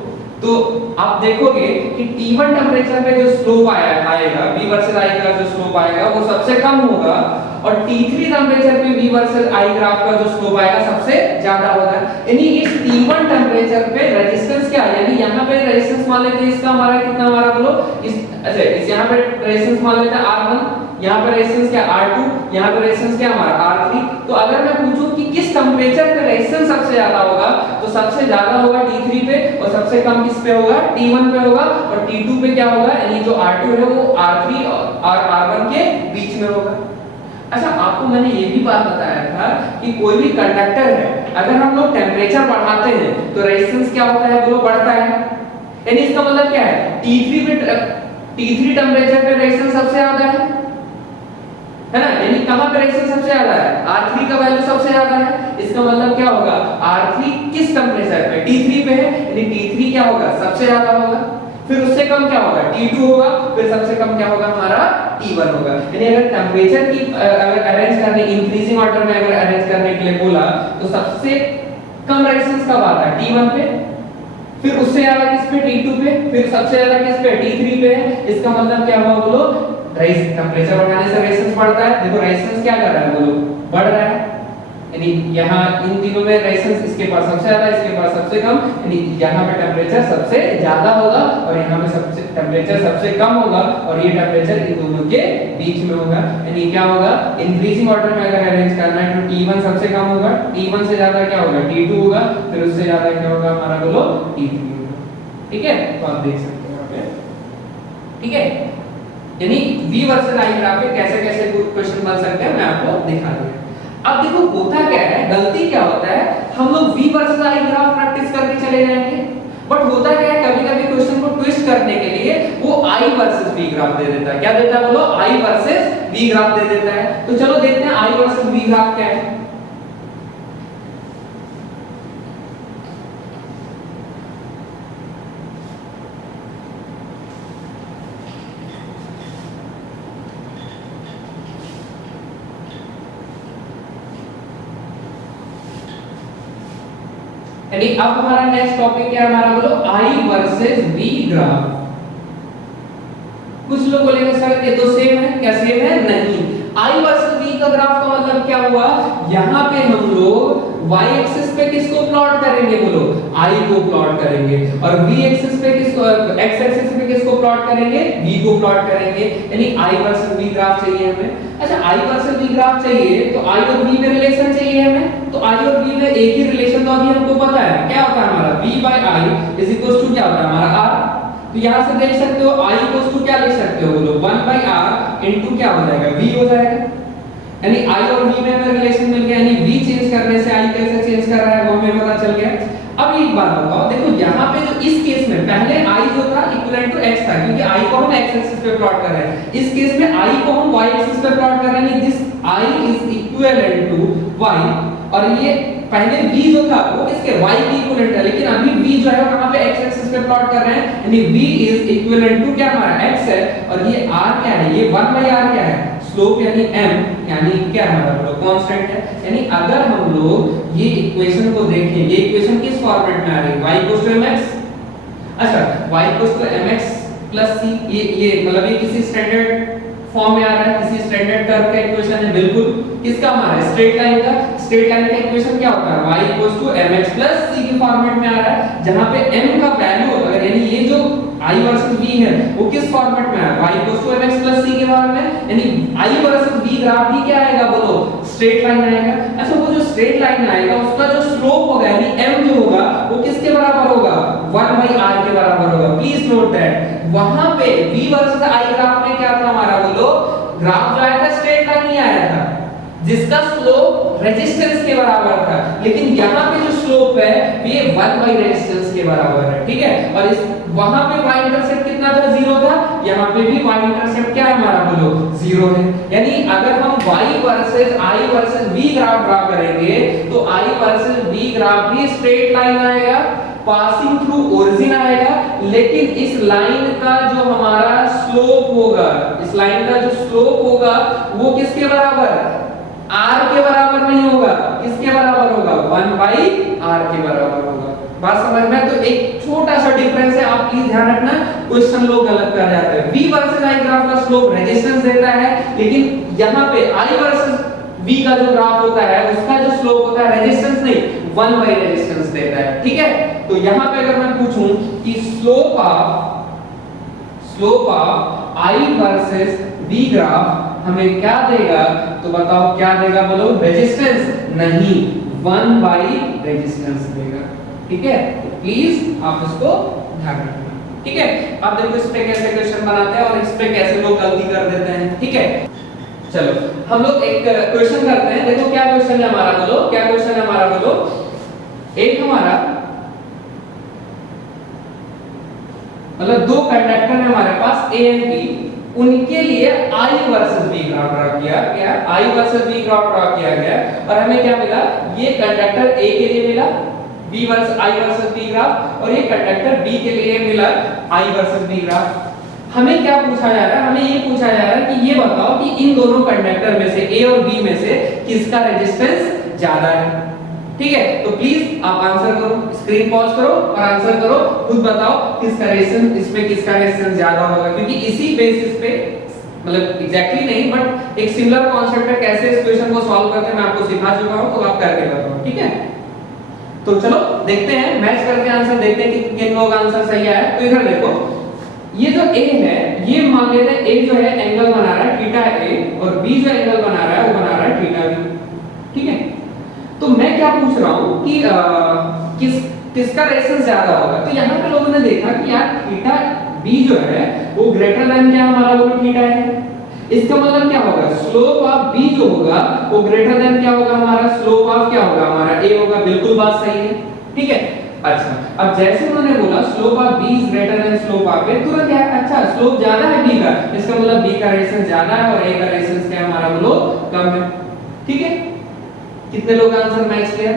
तो आप देखोगे कि T1 टेंपरेचर पे जो स्लोप आएगा V वर्सेस I का जो स्लोप आएगा वो सबसे कम होगा और T3 टेंपरेचर पे V वर्सेस I ग्राफ का जो स्लोप आएगा सबसे ज्यादा होगा। यानी इस T1 टेंपरेचर पे रेजिस्टेंस क्या है, यानी यहाँ पे रेजिस्टेंस मान लेते हैं इसका हमारा कितना हमारा बोलो इस अच्छा इस यहाँ पे रेजिस्टेंस मान लेते हैं R1, यहाँ पे रेजिस्टेंस क्या R2, यहाँ पे रेजिस्टेंस क्या हमारा R3। तो अगर मैं पूछूं कि किस टेंपरेचर पे रेजिस्टेंस सबसे ज्यादा होगा तो सबसे ज्यादा होगा T3 पे और सबसे कम किस पे होगा T1 पे होगा और T2 पे क्या होगा यानी जो R2 है वो R3 और R1 के बीच में होगा। अच्छा आपको मैंने ये भी बात बताया था कि कोई भी कंडक्टर है अगर हम लोग टेम्परेचर बढ़ाते हैं तो रेजिस्टेंस क्या होता है वो बढ़ता है। यानी इसका मतलब क्या है T3 टेम्परेचर पे रेजिस्टेंस सबसे ज्यादा है ना, यानी कहां पे रेजिस्टेंस सबसे ज्यादा है R3 का वैल्यू सबसे ज्यादा है। इसका मतलब क्या होगा R3 किस टेम्परेचर पे T3 पे है यानी T3 क्या होगा सबसे ज्यादा होगा, फिर उससे कम क्या होगा T2 होगा, फिर सबसे कम क्या होगा हमारा T1 होगा। यानी अगर टेंपरेचर की अगर अरेंज करने इंक्रीजिंग ऑर्डर में अगर अरेंज करने के लिए बोला तो सबसे कम रेजिस्टेंस कब आता है T1 पे, फिर उससे ज्यादा किस पे T2 पे, फिर सबसे ज्यादा किस पे T3 पे है। इसका मतलब क्या हुआ बोलो टेंपरेचर बढ़ाने से रेजिस्टेंस बढ़ता है। देखो रेजिस्टेंस क्या कर रहा है बोलो बढ़ रहा है, यानी यहाँ इन तीनों में रेजिस्टेंस इसके पास सबसे ज्यादा इसके पास सबसे कम, यानी यहाँ पे टेंपरेचर सबसे ज्यादा होगा और यहाँ पे सबसे टेंपरेचर सबसे कम होगा और ये टेंपरेचर इन दोनों के बीच में होगा। यानी क्या होगा इंक्रीजिंग ऑर्डर में अगर अरेंज करना है तो T1 सबसे कम होगा, T1 से ज्यादा क्या होगा T2 होगा, फिर उससे ज्यादा क्या होगा हमारा बोलो T3 होगा। ठीक है तो आप देख सकते हो यहाँ पे। ठीक है यानी V वर्सेस I ग्राफ के कैसे कैसे क्वेश्चन बन सकते हैं मैं आपको दिखा दूंगा। अब देखो होता क्या है गलती क्या होता है हम लोग V versus I graph practice करके चले जाएंगे बट होता क्या है कभी कभी क्वेश्चन को ट्विस्ट करने के लिए वो I वर्सेस V ग्राफ दे देता है। क्या देता है बोलो I वर्सेस V ग्राफ दे देता है। तो चलो देखते हैं I वर्सेस V ग्राफ क्या है। यानी अब हमारा नेक्स्ट टॉपिक क्या है हमारा बोलो I वर्सेस V ग्राफ। कुछ लोग बोलेंगे सर ये तो सेम है, क्या सेम है नहीं। I वर्सेस V का ग्राफ का मतलब क्या हुआ यहाँ पे हम लोग y एक्सिस पे किसको प्लॉट करेंगे बोलो I को प्लॉट करेंगे और v एक्सिस पे किसको x एक्सिस पे किसको प्लॉट करेंगे v को प्लॉट करेंगे। यानी I वर्सेस V ग्राफ चाहिए हमें। अच्छा I वर्सेस V ग्राफ चाहिए तो I और V में रिलेशन चाहिए हमें, तो I और V में एक ही रिलेशन तो अभी हमको पता है क्या होता है हमारा v by I is equal to क्या होता है हमारा r। तो यहाँ से देख सकते हो I इक्वल टू क्या लिख सकते हो बोलो 1 by r इनटू क्या हो जाएगा v हो जाएगा। यानी I और V में हमें रिलेशन मिल गया, यानी V चेंज करने से I कैसे चेंज कर रहा है वो हमें पता चल गया। अब एक बात बताओ देखो यहाँ पे जो इस केस में पहले I जो था इक्विवेलेंट टू x था क्योंकि I को हम x एक्सिस पे प्लॉट कर रहे हैं, इस केस में I को हम y एक्सिस पे प्लॉट कर रहे हैं। This I is equivalent to y और ये पहले v जो था वो किसके y के इक्विवेलेंट है, लेकिन अभी v जो है कहां पे x एक्सिस पे प्लॉट कर रहे हैं। यानी v इज इक्विवेलेंट टू क्या हमारा x है और ये r क्या है ये 1 by r क्या है स्लोप यानी m यानी क्या है हमारा कांस्टेंट है। यानी अगर हम लोग ये इक्वेशन को देखें ये इक्वेशन किस फॉर्मेट में आ रही है y mx। अच्छा y mx प्लस c ये मतलब ये किसी स्टैंडर्ड फॉर्म में आ रहा है, किसी स्टैंडर्ड कर्व का इक्वेशन है बिल्कुल किसका हमारा स्ट्रेट लाइन का। स्ट्रेट लाइन का इक्वेशन क्या होता है y mx c के फॉर्मेट में आ रहा है जहां पे m का वैल्यू अगर यानी ये जो I वर्सेस V है वो किस फॉर्मेट में है y mx c के फॉर्म में। यानी I वर्सेस V ग्राफ भी क्या आएगा बोलो स्ट्रेट लाइन आएगा। अच्छा वो जो स्ट्रेट लाइन आएगा उसका जो स्लोप होगा यानी m जो होगा वो किसके बराबर होगा 1 by r के बराबर होगा। प्लीज नोट दैट वहां पे V वर्सेस I ग्राफ में क्या था हमारा बोलो ग्राफ जो आया था स्ट्रेट लाइन ही आया था जिसका स्लोप रेजिस्टेंस के बराबर था, लेकिन यहाँ पे जो स्लोप है ये 1 by रेजिस्टेंस के बराबर है। ठीक है और इस वहां पे y इंटरसेप्ट कितना था 0 था, यहाँ पे भी y इंटरसेप्ट क्या है हमारा बोलो 0 है। यानी अगर हम y versus I versus V graph draw करेंगे तो I वर्सेस V ग्राफ भी स्ट्रेट लाइन आएगा पासिंग थ्रू ओरिजिन आएगा, लेकिन इस लाइन का जो हमारा स्लोप होगा, इस लाइन का जो स्लोप होगा वो किसके बराबर, r के बराबर नहीं होगा, किसके बराबर होगा, 1/r के बराबर होगा। बात समझ में? तो एक छोटा सा डिफरेंस है, आप प्लीज ध्यान रखना, क्वेश्चन लोग गलत कर जाते हैं। v वर्सेस i ग्राफ का स्लोप रेजिस्टेंस देता है, लेकिन यहाँ पे i वर्सेस v का जो ग्राफ होता है उसका जो स्लोप होता है रेजिस्टेंस नहीं, 1/रेजिस्टेंस देता है। ठीक है, तो यहाँ पे अगर मैं पूछूं कि slope of i versus v graph हमें क्या देगा, तो बताओ क्या देगा, बोलो, रेजिस्टेंस नहीं, 1/रेजिस्टेंस देगा। ठीक है, तो प्लीज आप इसको ध्यान रखना। ठीक है, अब देखो इस पे कैसे क्वेश्चन बनाते हैं और इस पे कैसे लोग गलती कर देते हैं। ठीक है, चलो हम लोग एक क्वेश्चन करते हैं। देखो क्या क्वेश्चन है हमारा, बोलो क्या क्वेश्चन है हमारा, बोलो। एक हमारा मतलब दो कंडक्टर है हमारे पास A एंड B, उनके लिए I versus V graph draw किया गया, I versus V graph draw किया गया, और हमें क्या मिला, ये कंडक्टर A के लिए मिला V versus I versus V graph, और ये कंडक्टर B के लिए मिला I वर्सेस V ग्राफ। हमें क्या पूछा जा रहा है, हमें ये पूछा जा रहा है कि ये बताओ कि इन दोनों कंडक्टर में से A और B में से किसका रेजिस्टेंस ज्यादा है। ठीक है, तो प्लीज आप आंसर करो, स्क्रीन पॉज करो और आंसर करो, खुद बताओ किसका रेजिस्टेंस, इसमें किसका रेजिस्टेंस ज्यादा होगा, क्योंकि इसी बेसिस पे, मतलब एग्जैक्टली नहीं बट एक सिमिलर कांसेप्ट है, कैसे इस क्वेश्चन को सॉल्व करते हैं मैं आपको सिखा चुका हूं, तो आप करके बताओ। ठीक है, तो चलो देखते हैं, मैच करके आंसर देखते हैं कि किन लोग आंसर सही आया। तो इधर देखो, ये जो A है, ये मान लेते हैं A जो है एंगल बना रहा है थीटा A, और B जो एंगल बना रहा है वो बना रहा है थीटा B। ठीक है, तो मैं क्या पूछ रहा हूं कि किसका रेजिस्टेंस ज्यादा होगा। तो यहाँ पे लोगों ने देखा कि यार थीटा B जो है वो ग्रेटर देन क्या हमारा, वो थीटा है। इसका मतलब क्या होगा, स्लोप ऑफ B जो होगा वो ग्रेटर देन क्या होगा, हमारा स्लोप ऑफ क्या होगा, हमारा A होगा। बिल्कुल बात सही है। ठीक है, अच्छा अब जैसे उन्होंने बोला slope of B is greater than slope of A, तुरंत क्या है, अच्छा स्लोप ज्यादा है B का, इसका मतलब B का रेजिस्टेंस ज्यादा है और A का रेजिस्टेंस क्या है हमारा, बोलो, कम है। ठीक है, कितने लोग आंसर मैच किया,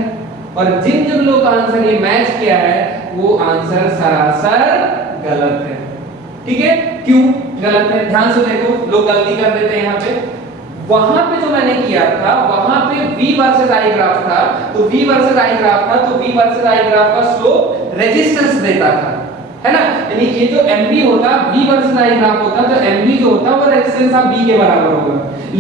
और जिन जिन लोग का आंसर ये मैच किया है वो आंसर सरासर गलत है। ठीक है, क्यों गलत है, ध्यान से देखो, लोग गलती कर देते हैं यहाँ पे। वहां पे जो मैंने किया था वहां पे V वर्सेस I ग्राफ था, तो V वर्सेस I ग्राफ था, तो V वर्सेस I ग्राफ का स्लोप रेजिस्टेंस देता था, है ना, यानी ये जो MB होता, V वर्सेस I ग्राफ होता, तो MB जो होता वो रेजिस्टेंस ऑफ B के बराबर होगा।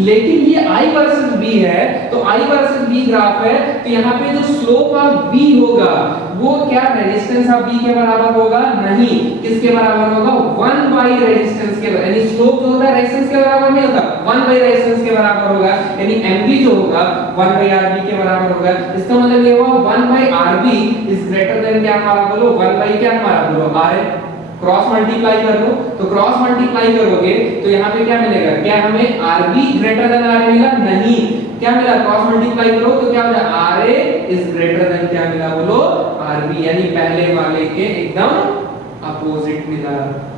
लेकिन ये I वर्सेस B है, तो I वर्सेस B ग्राफ है, तो यहाँ पे जो स्लोप ऑफ B होगा वो क्या रेजिस्टेंस ऑफ B के बराबर होगा, नहीं, किसके बराबर होगा, 1/रेजिस्टेंस के, यानी स्लोप जो होता है रेजिस्टेंस के बराबर नहीं होता, 1/रेजिस्टेंस के बराबर होगा, यानी MB जो होगा 1/RB के बराबर होगा। इसका मतलब ये हुआ 1/RB इज ग्रेटर देन क्या हमारा, बोलो, 1/ क्या हमारा, बोलो, RA। क्रॉस मल्टीप्लाई कर लो, तो क्रॉस मल्टीप्लाई करोगे तो यहाँ पे क्या मिलेगा, क्या हमें RB ग्रेटर देन RA मिला, नहीं, क्या मिला, क्रॉस मल्टीप्लाई करो तो क्या हो जाएगा, RA इज ग्रेटर देन क्या मिला, बोलो, RB, यानी पहले वाले के एकदम अपोजिट मिला।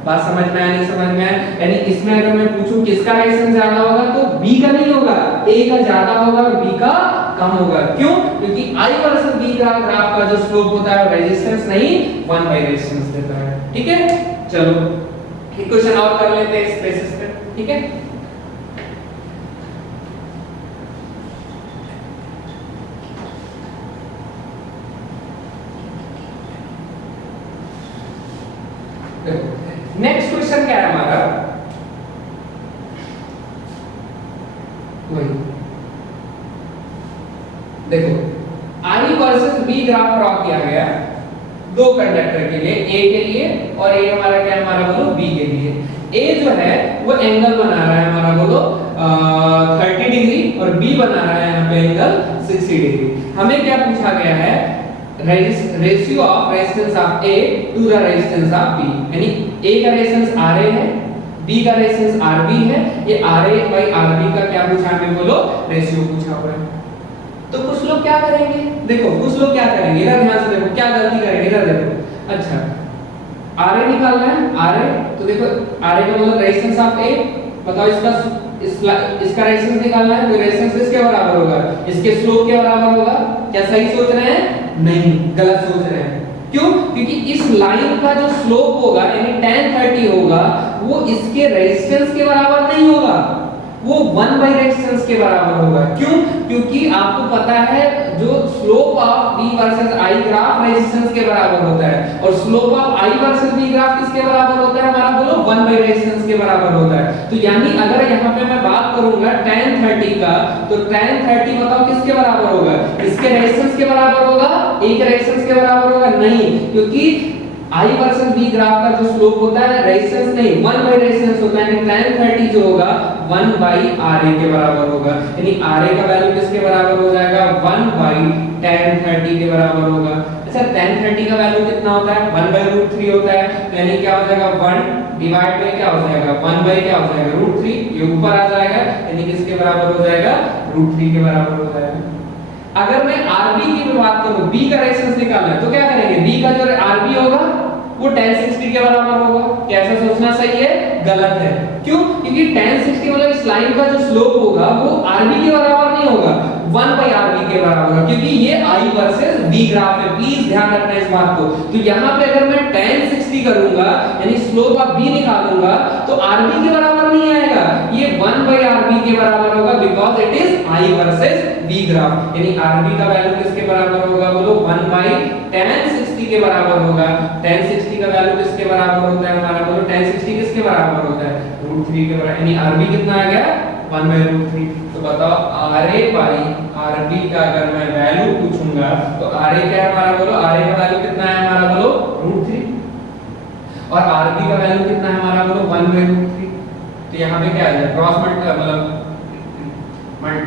बात समझ में आया, नहीं समझ में आया, यानी इसमें अगर मैं पूछूं किसका रेजिस्टेंस ज्यादा होगा तो B का नहीं होगा, A का ज्यादा होगा और B का कम होगा। क्यों, क्योंकि I वर्सेस B का ग्राफ का जो स्लोप होता है वो रेजिस्टेंस नहीं 1/रेजिस्टेंस देता है। ठीक है, चलो एक क्वेश्चन और कर लेते हैं इस बेसिस पे। ठीक है, नेक्स्ट क्वेश्चन क्या है हमारा, वही देखो, I versus B graph draw किया गया दो कंडक्टर के लिए, A के लिए और A हमारा क्या है, हमारा बोलो, B के लिए। A जो है वो एंगल बना रहा है हमारा, बोलो, 30 डिग्री, और B बना रहा है यहाँ पे एंगल 60 डिग्री। हमें क्या पूछा गया है, ratio of resistance of A to the resistance of B, यानी A का रेजिस्टेंस RA है, B का रेजिस्टेंस RB है, ये RA/RB का क्या पूछा हमें, बोलो, रेशियो पूछा हुआ है। तो कुछ लोग क्या करेंगे, देखो कुछ लोग क्या करेंगे, इधर ध्यान से देखो, क्या गलती करेंगे, इधर देखो। अच्छा RA निकालना है, RA, तो देखो RA का मतलब रेजिस्टेंस ऑफ A, बताओ इसका रेजिस्टेंस निकालना है, तो रेजिस्टेंस किसके बराबर होगा, इसके स्लोप के बराबर होगा। क्या सही सोच रहे हैं, नहीं, गलत सोच रहे हैं। क्यों? क्योंकि इस लाइन का जो स्लोप होगा यानी tan 30 होगा वो इसके रेजिस्टेंस के बराबर नहीं होगा, वो 1 बाई रेजिस्टेंस के बराबर होगा। क्यों? क्योंकि आपको पता है जो slope of v versus i graph resistance के बराबर होता है और slope of i versus v graph किसके बराबर होता है हमारा, बोलो 1 बाई रेजिस्टेंस के बराबर होता है। तो यानी अगर यहाँ पे मैं बात करूंगा tan 30 का, तो tan 30 बताओ किसके बराबर होगा, इसके रेजिस्टेंस के बराबर होगा, एक रेजिस्टेंस के बराबर होगा नहीं, क्योंकि I वर्सेस V ग्राफ का जो स्लोप होता है रेजिस्टेंस नहीं 1 बाई रेजिस्टेंस होता है, यानी tan 30 जो होगा 1 बाई RA के बराबर होगा, यानी RA का वैल्यू किसके बराबर हो जाएगा, 1 बाई tan 30 के बराबर होगा। अच्छा tan 30 का वैल्यू कितना होता है, 1 बाई रूट 3 होता है, तो यानी क्या हो जाएगा 1 डिवाइड बाई क्या हो जाएगा 1 बाई क्या हो जाएगा रूट 3, ये ऊपर आ जाएगा यानी किसके बराबर हो जाएगा, रूट 3 के बराबर हो जाएगा। अगर मैं Rb की भी बात करूं, B का रेजिस्टेंस निकालना है तो क्या करेंगे, B का जो Rb होगा वो tan 60 के बराबर होगा। कैसा सोचना सही है, गलत है। क्यों? क्योंकि tan 60 मतलब इस लाइन का जो स्लोप होगा वो Rb के बराबर नहीं होगा, 1 बाई Rb के बराबर होगा, क्योंकि ये I वर्सेस V ग्राफ है, प्लीज ध्यान रखना इस बात को। तो यहाँ पे अगर मैं tan 60 करूंगा यानी स्लोप ऑफ B निकालूंगा तो Rb के बराबर नहीं आएगा, ये 1 बाई Rb के बराबर होगा, because it is I versus V graph, यानी Rb का वैल्यू किसके बराबर होगा, बोलो 1 बाई tan 60 के बराबर होगा। tan 60 का वैल्यू किसके बराबर होता है हमारा, बोलो tan 60 किसके बराबर होता है, रूट 3 के बराबर, यानी Rb कितना आ गया 1 बाई रूट 3। तो बताओ Ra बाई Rb का अगर मैं वैल्यू पूछूंगा तो Ra क्या है हमारा, बोलो Ra का वैल्यू कितना है हमारा, बोलो रूट 3 और Rb का वैल्यू कितना है हमारा, बोलो 1 बाई रूट 3। तो यहाँ पे क्या आ जाएगा, क्रॉस मतलब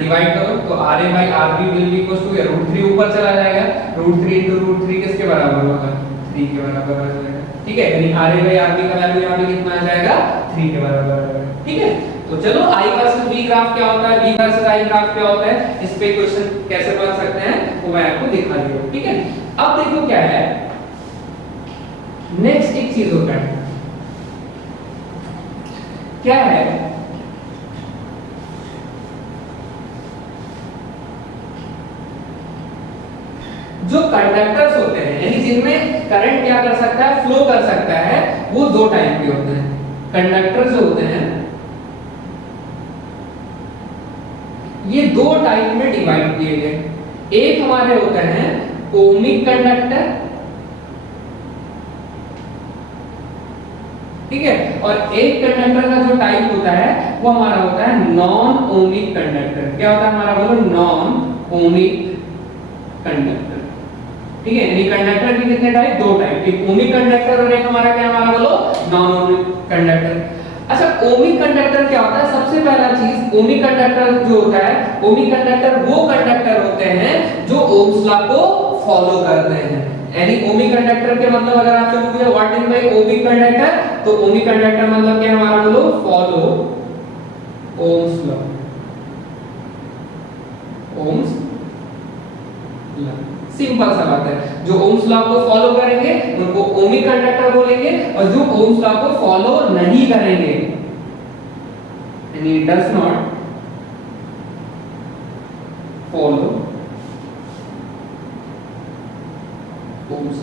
डिवाइड करो तो Ra by Rb will be equal to root 3 ऊपर चला जाएगा, रूट 3 इनटू रूट 3 किसके बराबर होगा, 3 के बराबर आ जाएगा। ठीक है, यानी Ra बाई Rb का वैल्यू यहाँ पे कितना आ जाएगा, 3 के बराबर आ जाएगा। ठीक है, तो चलो I वर्सेस V ग्राफ क्या होता है, V वर्सेस I ग्राफ क्या होता है, इस पे क्वेश्चन कैसे बन सकते हैं वो मैं आपको दिखा रही हूँ। ठीक है, अब देखो क्या है, नेक्स्ट एक चीज होता है, क्या है, जो कंडक्टर्स होते हैं यानी जिनमें करंट क्या कर सकता है, फ्लो कर सकता है, वो दो टाइप के होते हैं। कंडक्टर जो होते हैं ये दो टाइप में डिवाइड किए गए। एक हमारे होते हैं ओमिक कंडक्टर, ठीक है, और एक कंडक्टर का जो टाइप होता है वो हमारा होता है नॉन ओमिक कंडक्टर। क्या होता है हमारा, बोलो नॉन ओमिक कंडक्टर। ठीक है, यानी कंडक्टर के कितने टाइप, दो टाइप, एक ओमिक कंडक्टर और एक हमारा क्या हमारा, बोलो नॉन ओमिक कंडक्टर। अच्छा, ओमिक कंडक्टर क्या होता है, सबसे पहला चीज ओमिक कंडक्टर जो होता है, ओमिक कंडक्टर वो कंडक्टर होते हैं जो ओम्स लॉ को फॉलो करते हैं। यानी ओमिक कंडक्टर के मतलब अगर आपसे पूछे what is by ohmic conductor, तो ओमिक कंडक्टर मतलब क्या हमारा, बोलो follow Ohm's law, Ohm's law. Simple सा बात है, जो ओम्स लॉ को फॉलो करेंगे उनको ओमिक कंडक्टर बोलेंगे और जो ओम्स लॉ को फॉलो नहीं करेंगे यानी डज नॉट फॉलो ओम्स,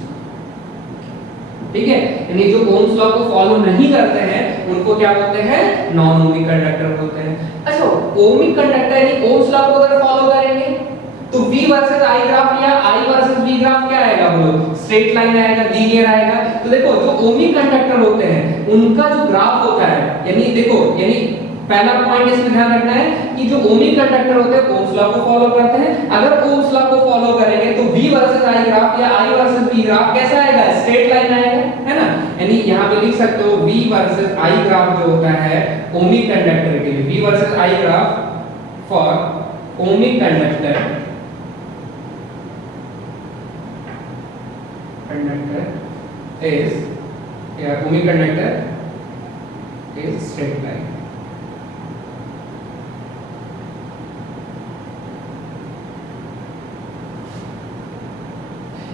ठीक है, यानी जो ओम्स लॉ को फॉलो नहीं करते हैं उनको क्या बोलते हैं, नॉन ओमिक कंडक्टर बोलते हैं। अच्छा, ओमिक कंडक्टर यानी ओम्स लॉ को अगर फॉलो करेंगे तो V वर्सेस I ग्राफ या I वर्सेस V ग्राफ क्या आएगा, बोलो स्ट्रेट लाइन आएगा, लीनियर आएगा। तो देखो जो ओमिक कंडक्टर होते हैं उनका जो ग्राफ होता है, यानी देखो, यानी पहला पॉइंट इसमें ध्यान रखना है कि जो ओमिक कंडक्टर होते हैं ओम्स लॉ को फॉलो करते हैं। अगर ओम्स लॉ को फॉलो करेंगे तो V वर्सेस I ग्राफ या I वर्सेस V ग्राफ कैसा आएगा, स्ट्रेट लाइन आएगा, है ना। यानी यहाँ पे लिख सकते हो V वर्सेस I ग्राफ जो होता है ओमिक कंडक्टर के लिए, V versus I graph for ohmic conductor is omic conductor is straight line।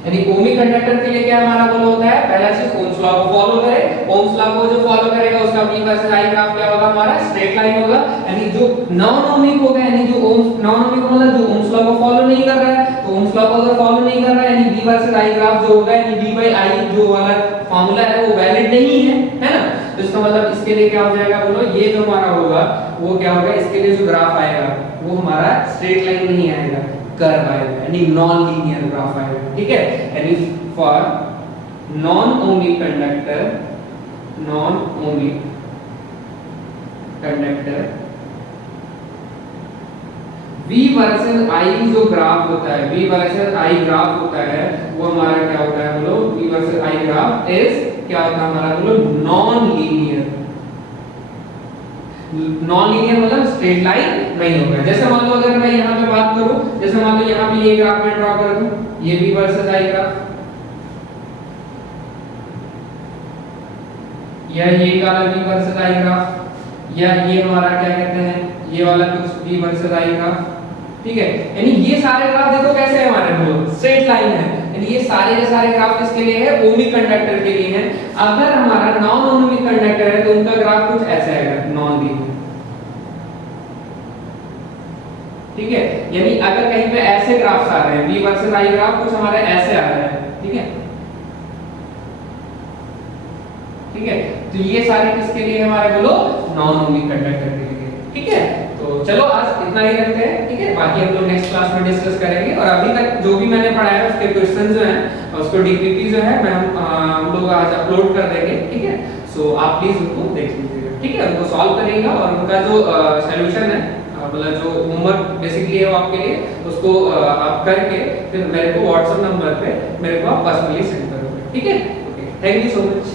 यानी ओमिक कंडक्टर के लिए क्या हमारा बोलो होता है, पहला चीज ओम्स लॉ को फॉलो करे ओम्स लॉ को जो फॉलो करेगा उसका v वर्सेस i ग्राफ क्या होगा हमारा स्ट्रेट लाइन होगा। यानी जो नॉन ओमिक होगा, यानी जो ओम्स नॉन ओमिक मतलब जो ओम्स लॉ को फॉलो नहीं कर रहा है, तो ओम्स लॉ को अगर फॉलो नहीं कर रहा है यानी v वर्सेस i ग्राफ जो होगा यानी v by i जो वाला फार्मूला है वो वैलिड नहीं है ना। तो इसका मतलब इसके लिए क्या हो जाएगा बोलो, ये जो हमारा होगा वो क्या होगा, इसके लिए जो ग्राफ आएगा वो हमारा स्ट्रेट लाइन नहीं आएगा, कर्व आएगा, यानी नॉन लीनियर ग्राफ आएगा। ठीक है, यानी for non ohmic conductor, non ohmic conductor v versus i जो ग्राफ होता है, v वर्सेस i ग्राफ होता है वो हमारा क्या होता है बोलो, v versus i graph is क्या होता है हमारा बोलो नॉन लीनियर। नॉन लीनियर मतलब स्ट्रेट लाइन नहीं होगा। जैसे मान लो अगर मैं यहाँ पे बात करूं, जैसे मान लो यहाँ पे ये ग्राफ मैं ड्रॉ कर दूं, ये v वर्सेस i ग्राफ, या ये वाला v वर्सेस i ग्राफ, या ये हमारा क्या कहते हैं ये वाला कुछ v वर्सेस i ग्राफ। ठीक है, यानी ये सारे ग्राफ देखो कैसे है हमारे बोलो स्ट्रेट लाइन है, यानी ये सारे के सारे ग्राफ किसके लिए है, ओमिक कंडक्टर के लिए है। अगर हमारा नॉन ओमिक कंडक्टर है तो उनका ग्राफ कुछ ऐसे आएगा, नॉन लीनियर। ठीक है, यानी अगर कहीं पे ऐसे ग्राफ्स आ रहे हैं v वर्सेस i ग्राफ कुछ हमारे ऐसे आ रहे हैं। ठीक है, ठीक है, तो ये सारे किसके लिए हमारे बोलो नॉन ओमिक कंडक्टर के लिए। ठीक है, तो चलो आज इतना ही रखते हैं। ठीक है, बाकी हम लोग नेक्स्ट क्लास में डिस्कस करेंगे। और अभी तक जो भी मैंने पढ़ाया है उसके क्वेश्चन जो हैं उसको डीपीपी जो है मैं हम लोग आज अपलोड कर देंगे। ठीक है, सो आप प्लीज उनको देख लीजिएगा। ठीक है, उनको सॉल्व करिएगा और उनका जो सॉल्यूशन है मतलब जो होमवर्क बेसिकली है वो आपके लिए उसको आप करके फिर मेरे को व्हाट्सएप नंबर पे मेरे को आप पर्सनली सेंड करोगे। ठीक है, okay, thank you so much.